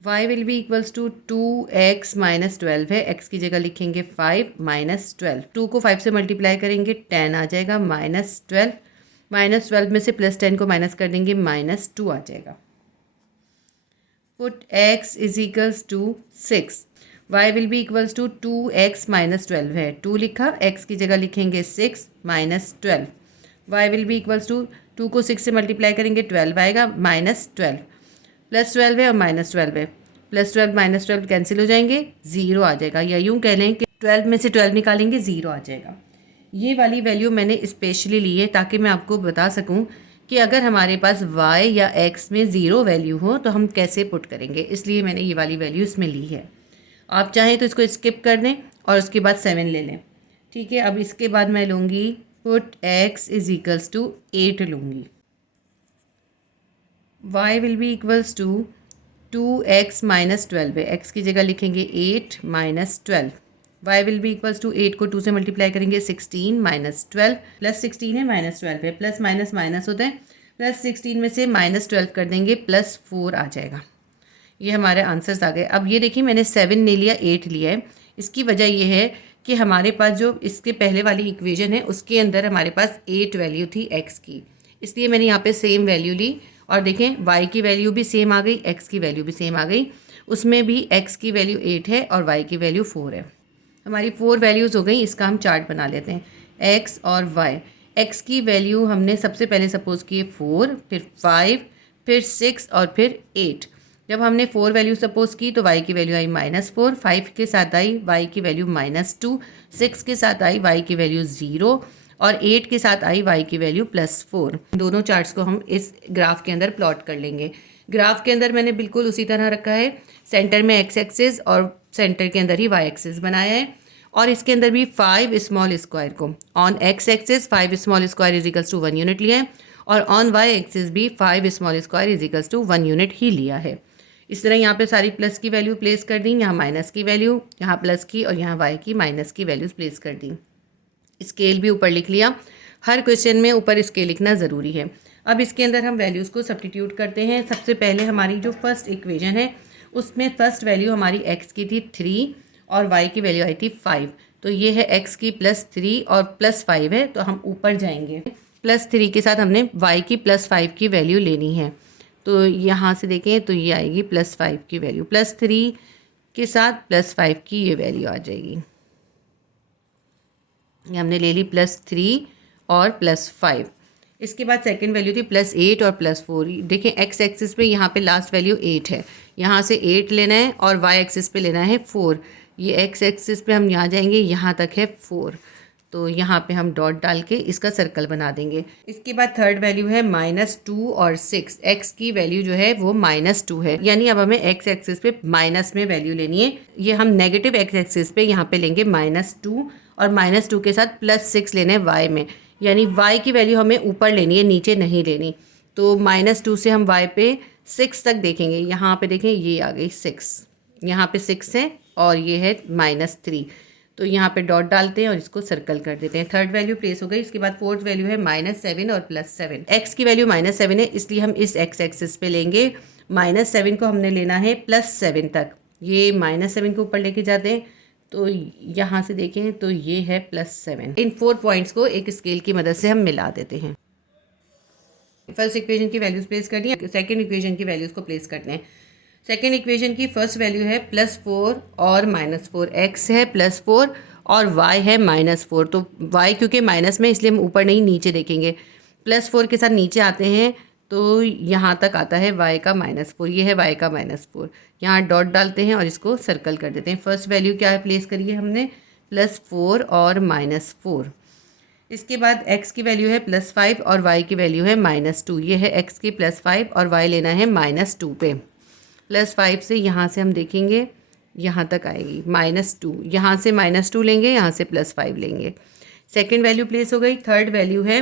y will be equals to 2x - 12 है, x की जगह लिखेंगे 5 - 12, 2 को 5 से मल्टीप्लाई करेंगे 10 आ जाएगा, -12, -12 में से +10 को माइनस कर देंगे, -2 आ जाएगा। Put x is equals to 6, y will be equals to 2x - 12 है, 2 लिखा, x की जगह लिखेंगे 6 - 12, y will be equals to 2 को 6 से मल्टीप्लाई करेंगे 12 आएगा, -12, +12 है और -12 है, +12 -12 कैंसिल हो जाएंगे, 0 आ जाएगा, या यूँ कह लें कि 12 में से 12 निकालेंगे 0 आ जाएगा। ये वाली वैल्यू मैंने स्पेशली ली है ताकि मैं आपको बता सकूं कि अगर हमारे पास y या x में 0 वैल्यू हो तो हम कैसे पुट करेंगे, इसलिए मैंने ये वाली वैल्यू इसमें ली है। आप चाहें तो इसको स्किप कर दें और उसके बाद 7 ले लें, ठीक है। अब इसके बाद मैं लूँगी put x is equals to 8 लूँगी, y will be equals to 2x - 12 है, x की जगह लिखेंगे 8 - 12, y will be equals to 8 को 2 से मल्टीप्लाई करेंगे 16 - 12, +16 है -12 है, प्लस माइनस माइनस होता है, +16 में से -12 कर देंगे, +4 आ जाएगा। ये हमारे आंसर्स आ गए। अब ये देखिए मैंने 7 नहीं लिया, 8 लिया है। इसकी वजह ये है कि हमारे पास जो इसके पहले वाली इक्वेशन है उसके अंदर हमारे पास 8 वैल्यू थी x की, इसलिए मैंने यहाँ पे सेम वैल्यू ली। और देखें y की वैल्यू भी सेम आ गई, x की वैल्यू भी सेम आ गई। उसमें भी x की वैल्यू 8 है और y की वैल्यू 4 है। हमारी 4 वैल्यूज़ हो गई। इसका हम चार्ट बना लेते हैं। x और y, x की वैल्यू हमने सबसे पहले सपोज की 4, फिर 5, फिर 6 और फिर 8। जब हमने 4 वैल्यू सपोज की तो y की वैल्यू आई -4, 5 के साथ आई y की वैल्यू -2, 6 के साथ आई y की वैल्यू 0 और 8 के साथ आई y की वैल्यू +4। दोनों चार्ट्स को हम इस ग्राफ के अंदर प्लॉट कर लेंगे। ग्राफ के अंदर मैंने बिल्कुल उसी तरह रखा है, सेंटर में x एक्सिस और सेंटर के अंदर ही y एक्सिस बनाया है। और इसके अंदर भी 5 स्मॉल स्क्वायर को on x axis 5 small square is equals to 1 unit लिया है और ऑन y एक्सिस भी 5 small square is equals to 1 unit ही लिया है। इस तरह यहाँ पे सारी प्लस की वैल्यू प्लेस कर दी, यहाँ माइनस की वैल्यू, यहाँ प्लस की और यहाँ y की माइनस की वैल्यूज़ प्लेस कर दी। स्केल भी ऊपर लिख लिया। हर क्वेश्चन में ऊपर स्केल लिखना ज़रूरी है। अब इसके अंदर हम वैल्यूज़ को सब्स्टिट्यूट करते हैं। सबसे पहले हमारी जो फर्स्ट इक्वेशन है उसमें फर्स्ट वैल्यू हमारी x की थी 3 और y की वैल्यू आई थी 5। तो ये है x की +3 और +5 है, तो हम ऊपर जाएंगे। +3 के साथ हमने y की +5 की वैल्यू लेनी है। तो यहाँ से देखें तो ये आएगी +5 की वैल्यू, +3 के साथ +5 की ये वैल्यू आ जाएगी। ये हमने ले ली +3 और +5। इसके बाद सेकंड वैल्यू थी +8 और +4। देखें x एक्सिस पे यहाँ पे लास्ट वैल्यू 8 है, यहाँ से 8 लेना है और y एक्सिस पे लेना है 4। ये x एक्सिस पे हम यहाँ जाएंगे, यहाँ तक है 4, तो यहाँ पे हम डॉट डाल के इसका सर्कल बना देंगे। इसके बाद थर्ड वैल्यू है -2 और 6। x की वैल्यू जो है वो -2 है, यानी अब हमें x एक्सिस पे माइनस में वैल्यू लेनी है। ये हम नेगेटिव x एक्सिस पे यहाँ पे लेंगे -2 और -2 के साथ +6 लेना है y में, यानी y की वैल्यू हमें ऊपर लेनी है, नीचे नहीं लेनी। तो -2 से हम y पे 6 तक देखेंगे। यहाँ पे देखें ये आ गई 6, यहाँ पे 6 है और ये है -3। तो यहाँ पे डॉट डालते हैं और इसको सर्कल कर देते हैं। थर्ड वैल्यू प्लेस हो गई। इसके बाद फोर्थ वैल्यू है -7 और +7। x की वैल्यू -7 है, इसलिए हम इस x एक्सिस पे लेंगे। -7 को हमने लेना है +7 तक, ये -7 को ऊपर लेके जाते हैं। तो यहाँ से देखें तो ये है +7। इन 4 पॉइंट्स को एक स्केल की मदद से हम मिला देते हैं। फर्स्ट इक्वेशन की वैल्यूज प्लेस करनी है, सेकेंड इक्वेशन की वैल्यूज को प्लेस करते हैं। सेकेंड इक्वेशन की फर्स्ट वैल्यू है +4 और -4, x है +4 और y है -4। तो y क्योंकि माइनस में इसलिए हम ऊपर नहीं नीचे देखेंगे। +4 के साथ नीचे आते हैं तो यहाँ तक आता है y का -4, ये है y का -4। यहाँ डॉट डालते हैं और इसको सर्कल कर देते हैं। फर्स्ट वैल्यू क्या प्लेस करी है हमने, +4 और -4। इसके बाद x की वैल्यू है +5 और y की वैल्यू है -2। ये है x की +5 और y लेना है -2 पे। +5 से यहाँ से हम देखेंगे यहाँ तक आएगी -2, यहाँ से -2 लेंगे, यहाँ से +5 लेंगे। सेकंड वैल्यू प्लेस हो गई। थर्ड वैल्यू है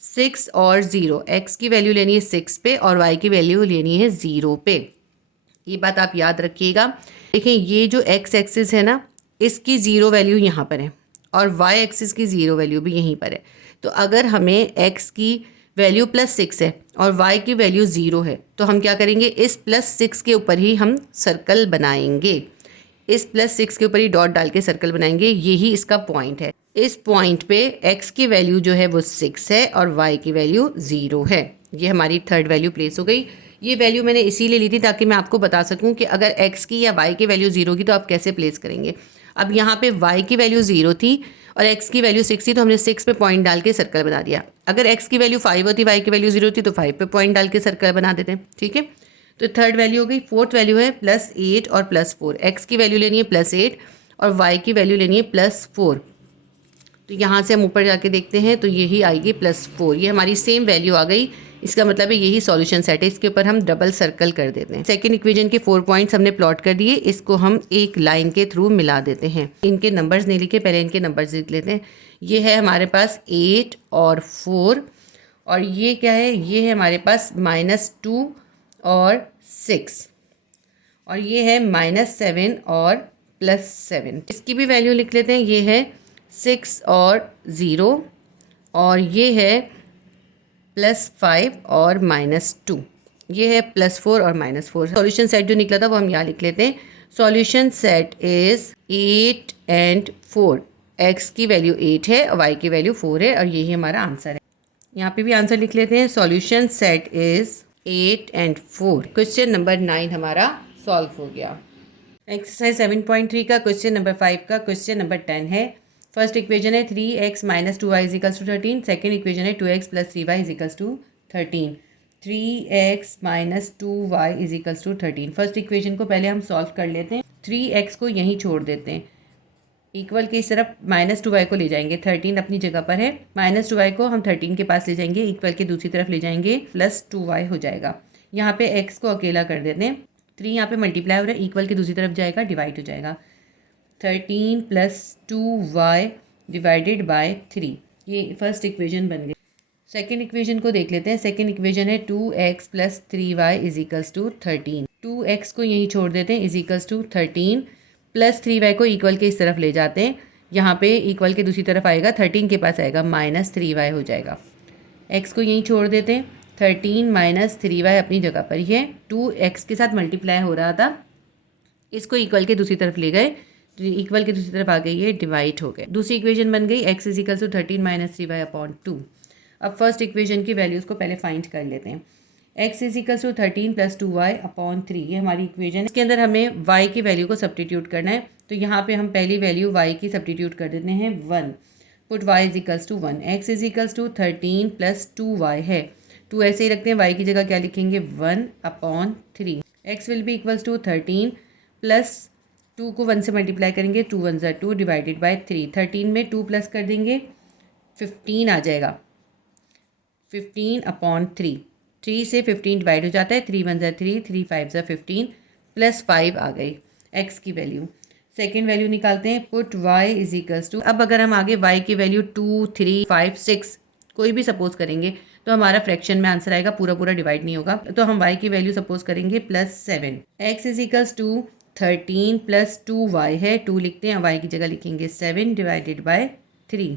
6 और 0। x की वैल्यू लेनी है 6 पे और y की वैल्यू लेनी है 0 पे। ये बात आप याद रखिएगा। देखें ये जो x एक्सिस है ना, इसकी 0 वैल्यू यहाँ पर है और y एक्सिस की 0 वैल्यू भी यहीं पर है। तो अगर हमें x की वैल्यू +6 है और y की वैल्यू 0 है तो हम क्या करेंगे, इस +6 के ऊपर ही हम सर्कल बनाएंगे। इस +6 के ऊपर ही डॉट डाल के सर्कल बनाएंगे, यही इसका पॉइंट है। इस पॉइंट पे x की वैल्यू जो है वो 6 है और y की वैल्यू 0 है। ये हमारी थर्ड वैल्यू प्लेस हो गई। ये वैल्यू मैंने इसीलिए ली थी ताकि मैं आपको बता सकूं कि अगर x की या y की वैल्यू 0 की तो आप कैसे प्लेस करेंगे। अब यहाँ पे y की वैल्यू 0 थी और x की वैल्यू 6 थी, तो हमने 6 पे पॉइंट डाल के सर्कल बना दिया। अगर x की वैल्यू 5 होती, y की वैल्यू 0 थी, तो 5 पे पॉइंट डाल के सर्कल बना देते हैं। ठीक है, तो थर्ड वैल्यू हो गई। फोर्थ वैल्यू है +8 और +4। x की वैल्यू लेनी है +8 और y की वैल्यू लेनी है +4। तो यहाँ से हम ऊपर जाके देखते हैं तो यही आएगी +4। ये हमारी सेम वैल्यू आ गई। इसका मतलब है यही सॉल्यूशन सेट है। इसके ऊपर हम डबल सर्कल कर देते हैं। सेकंड इक्वेशन के 4 पॉइंट्स हमने प्लॉट कर दिए, इसको हम एक लाइन के थ्रू मिला देते हैं। इनके नंबर्स नहीं लिखे, पहले इनके नंबर्स लिख लेते हैं। ये है हमारे पास 8 और 4 और ये क्या है, ये है हमारे पास -2 और 6 और ये है -7 और +7। इसकी भी वैल्यू लिख लेते हैं। ये है 6 और 0 और ये है +5 और -2, ये है +4 और -4। सॉल्यूशन सेट जो निकला था वो हम यहाँ लिख लेते हैं। Solution set is 8 and 4। x की वैल्यू 8 है और y की वैल्यू 4 है और यही हमारा आंसर है। यहाँ पे भी आंसर लिख लेते हैं। Solution set is 8 and 4। Question number 9 हमारा सॉल्व हो गया। एक्सरसाइज 7.3 का क्वेश्चन नंबर 5 का क्वेश्चन नंबर 10 है। फर्स्ट इक्वेशन है 3x - 2y = 13। सेकेंड इक्वेशन है 2x + 3y = 13। 3x - 2y = 13। First equation को पहले हम सॉल्व कर लेते हैं। 3x को यहीं छोड़ देते हैं, इक्वल की इस तरफ -2y को ले जाएंगे। 13 अपनी जगह पर है, -2y को हम 13 के पास ले जाएंगे, इक्वल के दूसरी तरफ ले जाएंगे, +2y हो जाएगा। यहाँ पे x को अकेला कर देते हैं। 3 यहाँ पे मल्टीप्लाई हो रहा है, इक्वल की दूसरी तरफ जाएगा, डिवाइड हो जाएगा। 13 + 2y डिवाइडेड बाय 3, ये फर्स्ट इक्वेशन बन गई। सेकेंड इक्वेशन को देख लेते हैं। सेकेंड इक्वेशन है 2x + 3y = 13। 2x को यहीं छोड़ देते हैं, =13 + 3y को इक्वल के इस तरफ ले जाते हैं। यहाँ पे इक्वल के दूसरी तरफ आएगा, 13 के पास आएगा, -3y हो जाएगा। x को यहीं छोड़ देते हैं। 13 - 3y अपनी जगह पर ही है। 2x के साथ मल्टीप्लाई हो रहा था, इसको इक्वल के दूसरी तरफ ले गए, इक्वल की दूसरी तरफ आ गई है, डिवाइड हो गए। दूसरी इक्वेशन बन गई x = 13 - 3y/2। अब फर्स्ट इक्वेशन की वैल्यूज़ को पहले फाइंड कर लेते हैं। x = 13 + 2y/3, ये हमारी इक्वेशन है। इसके अंदर हमें y की वैल्यू को सब्स्टिट्यूट करना है, तो यहाँ पे हम पहली वैल्यू y की सब्स्टिट्यूट कर देते हैं 1। Put y = 1। x = 13 + 2y है, 2 ऐसे ही रखते हैं, y की जगह क्या लिखेंगे 1/3। x will be equals to 13 plus 2 को 1 से मल्टीप्लाई करेंगे, 2 1 ज़ा 2 डिवाइडेड बाय 3। 13 में 2 प्लस कर देंगे, 15 आ जाएगा, 15/3। 3 से 15 डिवाइड हो जाता है, 3 1 ज़ा 3, 3 5 ज़ा 15 प्लस 5 आ गई x की वैल्यू। सेकेंड वैल्यू निकालते हैं, पुट y = अब अगर हम आगे y की वैल्यू 2 3 5 6 कोई भी सपोज करेंगे तो हमारा फ्रैक्शन में आंसर आएगा, पूरा पूरा डिवाइड नहीं होगा। तो हम y की वैल्यू सपोज करेंगे +7। x = 13 + 2y है, 2 लिखते हैं, y की जगह लिखेंगे 7 डिवाइडेड बाय 3।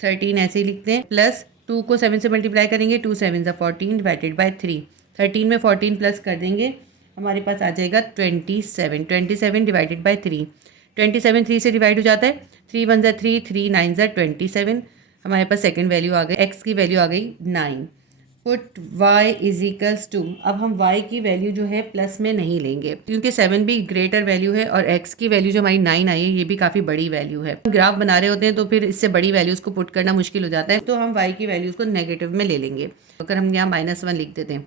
13 ऐसे ही लिखते हैं, प्लस 2 को 7 से मल्टीप्लाई करेंगे, 2 7 ज़ा 14 डिवाइडेड बाय 3। 13 में 14 प्लस कर देंगे, हमारे पास आ जाएगा 27। 27 डिवाइडेड बाय 3। 27 3 से डिवाइड हो जाता है, 3 1 ज़ा 3, 3 9 ज़ा 27। हमारे पास सेकंड वैल्यू आ गई, x की वैल्यू आ गई 9। पुट y = अब हम y की वैल्यू जो है प्लस में नहीं लेंगे, क्योंकि 7 भी ग्रेटर वैल्यू है और x की वैल्यू जो हमारी 9 आई है ये भी काफ़ी बड़ी वैल्यू है। ग्राफ बना रहे होते हैं तो फिर इससे बड़ी वैल्यूज़ को पुट करना मुश्किल हो जाता है, तो हम y की वैल्यूज़ को नेगेटिव में ले लेंगे। अगर हम यहाँ -1 लिख देते हैं,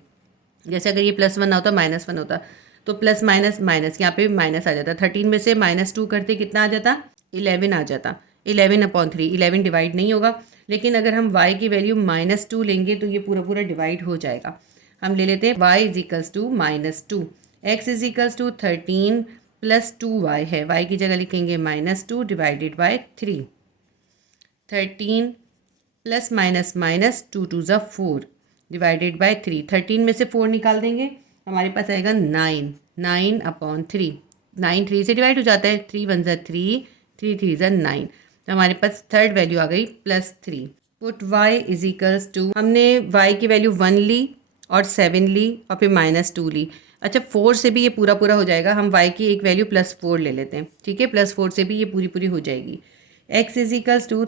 जैसे अगर ये +1 ना होता -1 होता तो प्लस माइनस माइनस यहाँ पे माइनस आ जाता। 13 में से -2 करते कितना आ जाता, 11 आ जाता। 11/3, 11 डिवाइड नहीं होगा, लेकिन अगर हम y की वैल्यू -2 लेंगे तो ये पूरा पूरा डिवाइड हो जाएगा। हम ले लेते हैं y = -2। x = 13 + 2y है, y की जगह लिखेंगे -2 divided by 3। 13 plus minus minus 2 2 ज़ा 4 डिवाइडेड बाय 3। 13 में से 4 निकाल देंगे, हमारे पास आएगा 9। 9/3, 9 3 से डिवाइड हो जाता है, 3 1 ज़ा 3, 3 3 ज़ा 9। तो हमारे पास थर्ड वैल्यू आ गई +3। पुट y = हमने y की वैल्यू 1 ली और 7 ली और फिर -2 ली। अच्छा, 4 से भी ये पूरा पूरा हो जाएगा, हम y की एक वैल्यू +4 ले लेते हैं, ठीक है। +4 से भी ये पूरी पूरी हो जाएगी। x =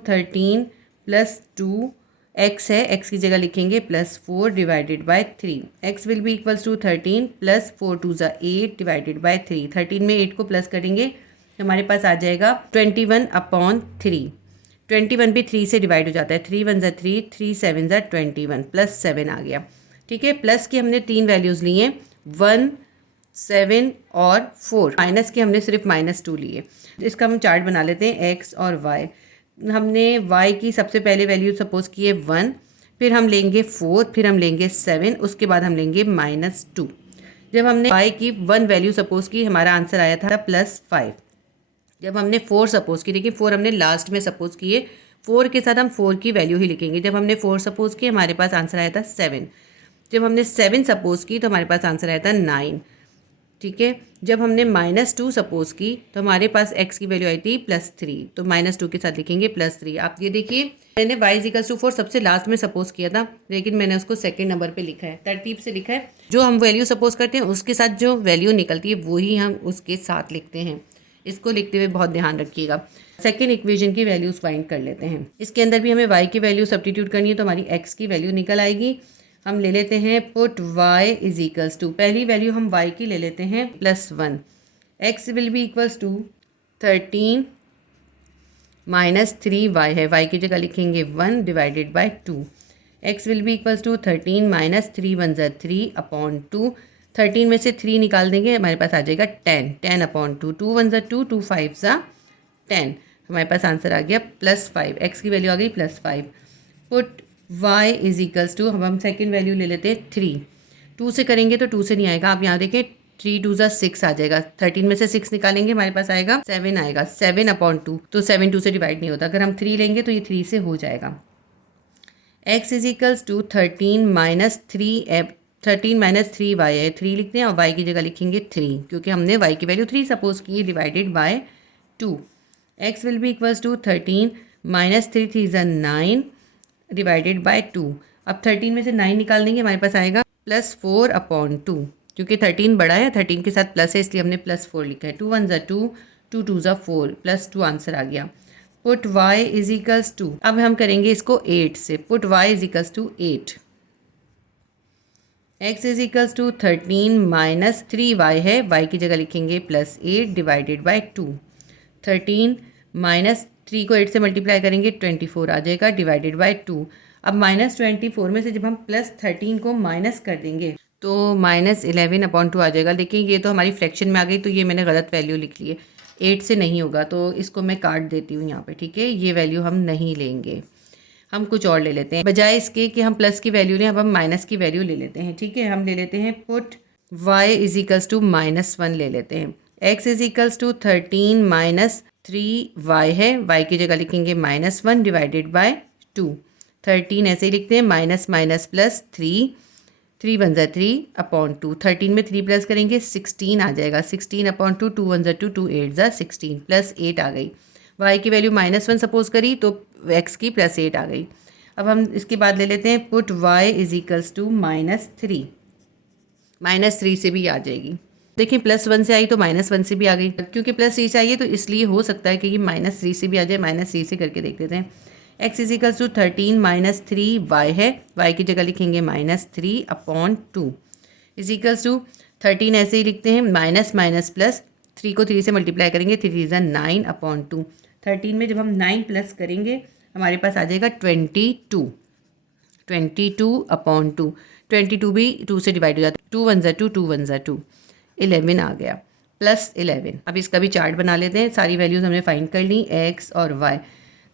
13 + 2, x है, x की जगह लिखेंगे +4 divided by 3। x will be equals to 13 + 4 2 ज़ा 8 डिवाइडेड बाय 3। 13 में 8 को प्लस करेंगे, हमारे पास आ जाएगा 21/3। 21 भी 3 से डिवाइड हो जाता है, 3 1 ज़ा 3, 3 7 ज़ा 21 +7 आ गया, ठीक है। प्लस की हमने 3 वैल्यूज़ ली हैं, 1 7 और 4। माइनस की हमने सिर्फ -2 लिए। इसका हम चार्ट बना लेते हैं, x और y। हमने y की सबसे पहले वैल्यू सपोज की है 1, फिर हम लेंगे 4, फिर हम लेंगे 7, उसके बाद हम लेंगे -2। जब हमने y की 1 वैल्यू सपोज की, हमारा आंसर आया था +5। जब हमने 4 सपोज की, देखिए 4 हमने लास्ट में सपोज किए, 4 के साथ हम 4 की वैल्यू ही लिखेंगे। जब हमने 4 सपोज की, हमारे पास आंसर आया था 7। जब हमने 7 सपोज की तो हमारे पास आंसर आया था 9। ठीक है। जब हमने -2 सपोज की तो हमारे पास x की वैल्यू आई थी +3, तो -2 के साथ लिखेंगे +3। आप ये देखिए, मैंने y = 4 सबसे लास्ट में सपोज किया था, लेकिन मैंने उसको सेकंड नंबर पे लिखा है, तरतीब से लिखा है। जो हम वैल्यू सपोज करते हैं उसके साथ जो वैल्यू निकलती है वही हम उसके साथ लिखते हैं। इसको लिखते हुए बहुत ध्यान रखिएगा। सेकेंड इक्वेशन की वैल्यूज फाइंड कर लेते हैं। इसके अंदर भी हमें y की वैल्यू सब्स्टिट्यूट करनी है, तो हमारी x की वैल्यू निकल आएगी। हम ले लेते हैं पुट y = पहली वैल्यू हम y की ले लेते हैं +1। x will be equals to 13 - 3y है, y की जगह लिखेंगे 1 divided by 2। x will be equals to 13 - 3 1 ज़ा 3/2। 13 में से 3 निकाल देंगे, हमारे पास आ जाएगा 10, 10/2। 2 1 ज़ा 2, 2 5 ज़ा 10। हमारे पास आंसर आ गया +5। x की वैल्यू आ गई +5। पुट y = हम सेकेंड वैल्यू ले लेते हैं 3। 2 से करेंगे तो 2 से नहीं आएगा, आप यहाँ देखें 3 2 ज़ा 6 आ जाएगा। 13 में से 6 निकालेंगे, हमारे पास आएगा 7 आएगा, 7/2। तो 7 2 से डिवाइड नहीं होता, अगर हम 3 लेंगे तो ये 3 से हो जाएगा। x = 13 - 3y है, 3 लिखते हैं और y की जगह लिखेंगे 3, क्योंकि हमने y की वैल्यू 3 सपोज की, divided by 2। x will be equals to 13 - 3 3 ज़ा 9 डिवाइडेड बाय 2। अब 13 में से 9 निकाल देंगे, हमारे पास आएगा +4/2, क्योंकि 13 बड़ा है, 13 के साथ प्लस है, इसलिए हमने +4 लिखा है। 2 1 ज़ा 2, 2 2 ज़ा 4, +2 आंसर आ गया। पुट y = अब हम करेंगे इसको 8 से। Put y = 8। x = 13 - 3y है, y की जगह लिखेंगे +8 डिवाइडेड बाय 2। 13 -3 को 8 से मल्टीप्लाई करेंगे 24 आ जाएगा, डिवाइडेड बाय 2। अब -24 में से जब हम +13 को माइनस कर देंगे तो -11/2 आ जाएगा। देखिए ये तो हमारी फ्रैक्शन में आ गई, तो ये मैंने गलत वैल्यू लिख ली है, 8 से नहीं होगा, तो इसको मैं काट देती हूँ यहाँ पे, ठीक है। ये वैल्यू हम नहीं लेंगे, हम कुछ और ले लेते हैं। बजाय इसके कि हम प्लस की वैल्यू लें, अब हम माइनस की वैल्यू ले लेते हैं, ठीक है। हम ले लेते हैं पुट y = -1 ले लेते हैं। x = 13 - 3y है, y की जगह लिखेंगे -1 डिवाइडेड बाय 2। 13 ऐसे ही लिखते हैं, -+3 3 1 ज़ा 3/2। 13 में 3 प्लस करेंगे 16 आ जाएगा, 16/2। 2 1 ज़ा 2, 2 8 ज़ा 16, +8 आ गई। y की वैल्यू -1 सपोज करी तो x की +8 आ गई। अब हम इसके बाद ले लेते हैं पुट y = -3 से भी आ जाएगी। देखिए +1 से आई तो -1 से भी आ गई, क्योंकि +3 से आई है तो इसलिए हो सकता है कि ये -3 से भी आ जाए। -3 से करके देख लेते हैं। x = 13 - 3y है, y की जगह लिखेंगे -3/2 = 13 ऐसे ही लिखते हैं, -+ 3 को 3 से मल्टीप्लाई करेंगे, 3 3 ज़ा 9/2। 13 में जब हम 9 प्लस करेंगे हमारे पास आ जाएगा 22 22/2। 22 भी 2 से डिवाइड हो जाता है, 2 1 ज़ा 2, 2 1 ज़ा 2, 11 आ गया, +11। अब इसका भी चार्ट बना लेते हैं। सारी वैल्यूज़ हमने फाइंड कर ली, x और y।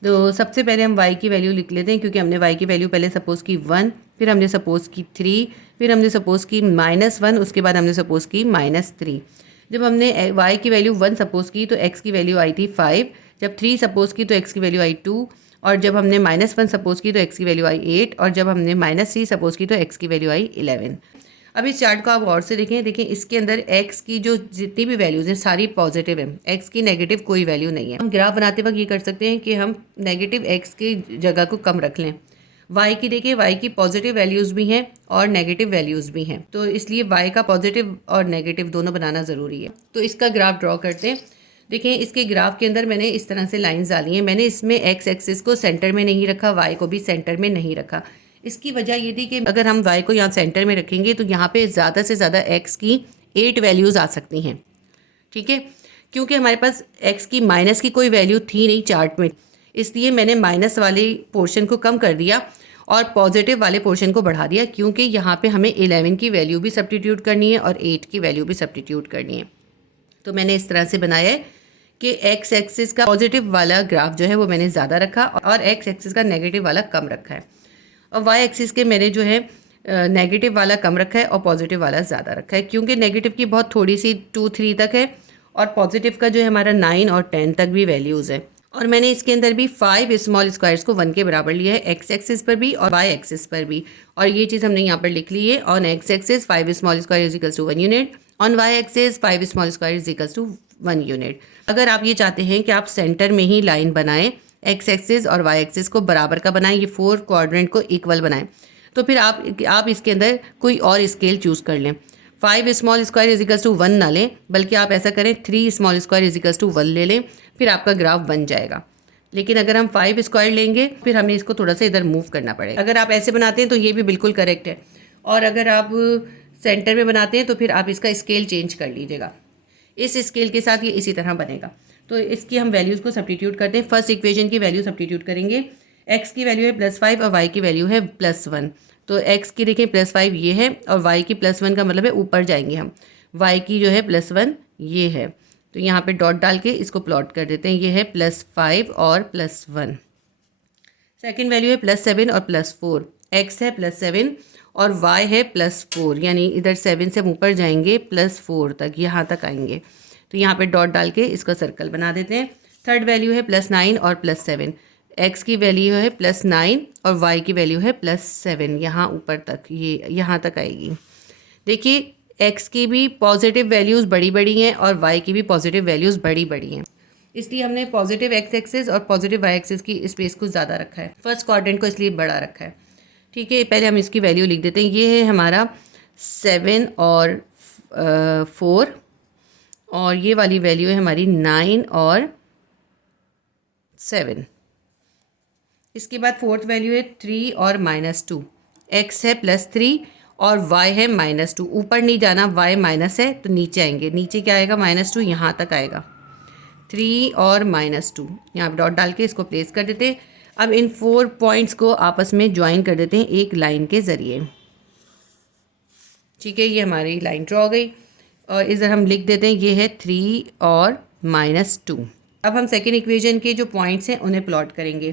तो सबसे पहले हम y की वैल्यू लिख लेते हैं, क्योंकि हमने y की वैल्यू पहले सपोज़ की 1, फिर हमने सपोज़ की 3, फिर हमने सपोज़ की -1, उसके बाद हमने सपोज़ की -3। जब हमने y की वैल्यू 1 सपोज़ की तो x की वैल्यू आई थी 5, जब 3 सपोज़ की तो x की वैल्यू आई 2, और जब हमने -1 सपोज़ की तो x की वैल्यू आई 8, और जब हमने -3 सपोज़ की तो x की वैल्यू आई 11। अब इस चार्ट को आप गौर से देखें इसके अंदर x की जो जितनी भी वैल्यूज़ हैं सारी पॉजिटिव है, x की नेगेटिव कोई वैल्यू नहीं है। हम ग्राफ बनाते वक्त ये कर सकते हैं कि हम नेगेटिव x की जगह को कम रख लें। y की देखिए, y की पॉजिटिव वैल्यूज़ भी हैं और नेगेटिव वैल्यूज़ भी हैं, तो इसलिए y का पॉजिटिव और नेगेटिव दोनों बनाना ज़रूरी है। तो इसका ग्राफ ड्रॉ करते हैं। देखें इसके ग्राफ के अंदर मैंने इस तरह से लाइंस डाली हैं। मैंने इसमें x एक्सिस को सेंटर में नहीं रखा, y को भी सेंटर में नहीं रखा। इसकी वजह ये थी कि अगर हम y को यहाँ सेंटर में रखेंगे तो यहाँ पे ज़्यादा से ज़्यादा x की 8 वैल्यूज़ आ सकती हैं, ठीक है। क्योंकि हमारे पास x की माइनस की कोई वैल्यू थी नहीं चार्ट में, इसलिए मैंने माइनस वाले पोर्शन को कम कर दिया और पॉजिटिव वाले पोर्शन को बढ़ा दिया, क्योंकि यहाँ पे हमें 11 की वैल्यू भी सब्स्टिट्यूट करनी है और 8 की वैल्यू भी सब्स्टिट्यूट करनी है। तो मैंने इस तरह से बनाया है कि x एक्सिस का पॉजिटिव वाला ग्राफ जो है वो मैंने ज़्यादा रखा और x एक्सिस का नेगेटिव वाला कम रखा है, और y एक्सिस के मैंने जो है नेगेटिव वाला कम रखा है और पॉजिटिव वाला ज़्यादा रखा है, क्योंकि नेगेटिव की बहुत थोड़ी सी 2 3 तक है और पॉजिटिव का जो है हमारा 9 और 10 तक भी वैल्यूज़ है। और मैंने इसके अंदर भी 5 स्मॉल स्क्वायर्स को 1 के बराबर लिया है, x एक्सिस पर भी और y एक्सिस पर भी, और ये चीज़ हमने यहाँ पर लिख ली है। On x axis 5 small square = 1 unit, on y axis 5 small square is equals to 1 unit. अगर आप ये चाहते हैं कि आप सेंटर में ही लाइन बनाएं, एक्स एक्सिस और वाई एक्सिस को बराबर का बनाएं, ये 4 क्वाड्रेंट को इक्वल बनाएं, तो फिर आप इसके अंदर कोई और स्केल चूज़ कर लें। 5 small square is equals to 1 ना लें, बल्कि आप ऐसा करें 3 small square is equals to 1 ले लें, फिर आपका ग्राफ बन जाएगा। लेकिन अगर हम 5 स्क्वायर लेंगे फिर हमें इसको थोड़ा सा इधर मूव करना पड़ेगा। अगर आप ऐसे बनाते हैं तो ये भी बिल्कुल करेक्ट है, और अगर आप सेंटर में बनाते हैं तो फिर आप इसका स्केल चेंज कर लीजिएगा। इस स्केल के साथ ये इसी तरह बनेगा। तो इसकी हम वैल्यूज़ को सब्स्टिट्यूट करते हैं। फर्स्ट इक्वेशन की वैल्यू सब्स्टिट्यूट करेंगे। एक्स की वैल्यू है +5 और वाई की वैल्यू है +1। तो एक्स की देखें +5 ये है, और वाई की +1 का मतलब है ऊपर जाएंगे हम। वाई की जो है +1 ये है, तो यहाँ पे डॉट डाल के इसको प्लॉट कर देते हैं। ये है +5 और +1। सेकेंड वैल्यू है +7 और +4। एक्स है +7 और वाई है +4, यानी इधर 7 से हम ऊपर जाएंगे +4 तक, यहाँ तक आएंगे। तो यहाँ पे डॉट डाल के इसका सर्कल बना देते हैं। थर्ड वैल्यू है +9 और +7। एक्स की वैल्यू है +9 और वाई की वैल्यू है +7, यहाँ ऊपर तक, ये यहाँ तक आएगी। देखिए एक्स की भी पॉजिटिव वैल्यूज़ बड़ी बड़ी हैं और वाई की भी पॉजिटिव वैल्यूज़ बड़ी बड़ी हैं, इसलिए हमने पॉजिटिव एक्स एक्सिस और पॉजिटिव वाई एक्सिस की स्पेस को ज़्यादा रखा है, फर्स्ट क्वाड्रेंट को इसलिए बड़ा रखा है। ठीक है, पहले हम इसकी वैल्यू लिख देते हैं। ये है हमारा 7 और 4, और ये वाली वैल्यू है हमारी 9 और 7। इसके बाद फोर्थ वैल्यू है 3 और -2। एक्स है +3 और वाई है -2। ऊपर नहीं जाना, वाई माइनस है तो नीचे आएंगे। नीचे क्या आएगा? -2, यहाँ तक आएगा। 3 और -2, यहाँ पर डॉट डाल के इसको प्लेस कर देते हैं। अब इन 4 पॉइंट्स को आपस में ज्वाइन कर देते हैं एक लाइन के ज़रिए। ठीक है, ये हमारी लाइन ड्रॉ हो गई, और इधर हम लिख देते हैं ये है 3 और -2। अब हम सेकेंड इक्वेशन के जो पॉइंट्स हैं उन्हें प्लॉट करेंगे।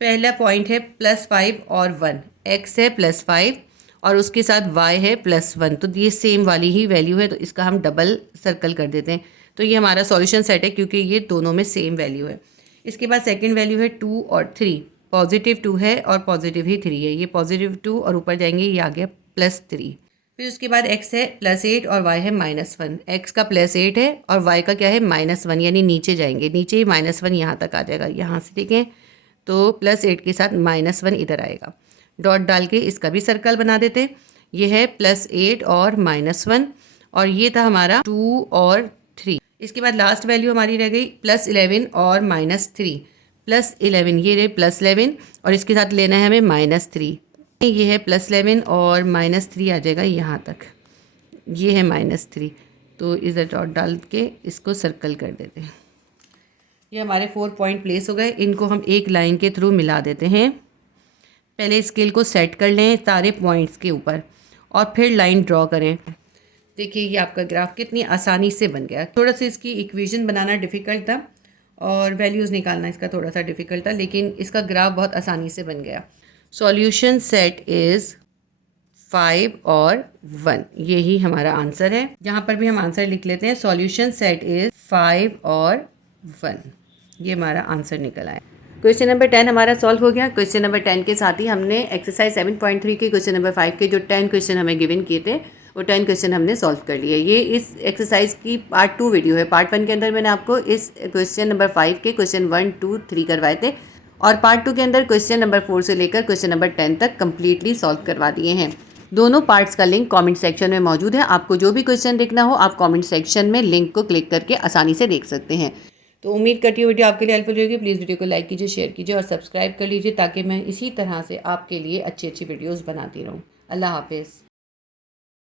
पहला पॉइंट है +5 और 1। एक्स है +5 और उसके साथ y है +1, तो ये सेम वाली ही वैल्यू है, तो इसका हम डबल सर्कल कर देते हैं। तो ये हमारा सॉल्यूशन सेट है, क्योंकि ये दोनों में सेम वैल्यू है। इसके बाद सेकंड वैल्यू है 2 और 3। पॉजिटिव 2 है और पॉजिटिव ही 3 है। ये पॉजिटिव 2 और ऊपर जाएंगे ये आ गया +3। फिर उसके बाद x है +8 और y है -1। x का +8 है और y का क्या है? -1, यानी नीचे जाएंगे, नीचे ही -1 यहाँ तक आ जाएगा। यहाँ से देखें तो +8 के साथ -1 इधर आएगा। डॉट डाल के इसका भी सर्कल बना देते। ये है +8 और -1, और ये था हमारा 2 और 3। इसके बाद लास्ट वैल्यू हमारी रह गई +11 और -3। +11 ये रहे +11, और इसके साथ लेना है हमें -3। ये है +11 और -3 आ जाएगा यहाँ तक, ये है -3। तो इधर डॉट डाल के इसको सर्कल कर देते हैं। ये हमारे 4 पॉइंट प्लेस हो गए। इनको हम एक लाइन के थ्रू मिला देते हैं। पहले स्केल को सेट कर लें सारे पॉइंट्स के ऊपर, और फिर लाइन ड्रॉ करें। देखिए ये आपका ग्राफ कितनी आसानी से बन गया। थोड़ा सा इसकी इक्वेशन बनाना डिफ़िकल्ट था और वैल्यूज़ निकालना इसका थोड़ा सा डिफ़िकल्ट था, लेकिन इसका ग्राफ बहुत आसानी से बन गया। सॉल्यूशन सेट इज़ 5 और 1, यही हमारा आंसर है। यहाँ पर भी हम आंसर लिख लेते हैं। सॉल्यूशन सेट इज़ 5 और 1, ये हमारा आंसर निकल आया। क्वेश्चन नंबर 10 हमारा सॉल्व हो गया। क्वेश्चन नंबर 10 के साथ ही हमने एक्सरसाइज 7.3 के क्वेश्चन नंबर 5 के जो 10 क्वेश्चन हमें गिवन किए थे वो 10 क्वेश्चन हमने सॉल्व कर लिए। ये इस एक्सरसाइज की पार्ट 2 वीडियो है। पार्ट 1 के अंदर मैंने आपको इस क्वेश्चन नंबर 5 के क्वेश्चन 1, 2, 3 करवाए थे, और पार्ट 2 के अंदर क्वेश्चन नंबर 4 से लेकर क्वेश्चन नंबर 10 तक कम्प्लीटली सॉल्व करवा दिए हैं। दोनों पार्ट्स का लिंक कमेंट सेक्शन में मौजूद है। आपको जो भी क्वेश्चन देखना हो आप कमेंट सेक्शन में लिंक को क्लिक करके आसानी से देख सकते हैं। तो उम्मीद करती हूँ वीडियो आपके लिए हेल्पफुल होगी। प्लीज़ वीडियो को लाइक कीजिए, शेयर कीजिए और सब्सक्राइब कर लीजिए, ताकि मैं इसी तरह से आपके लिए अच्छी अच्छी वीडियोज़ बनाती रहूँ। अल्लाह हाफिज़।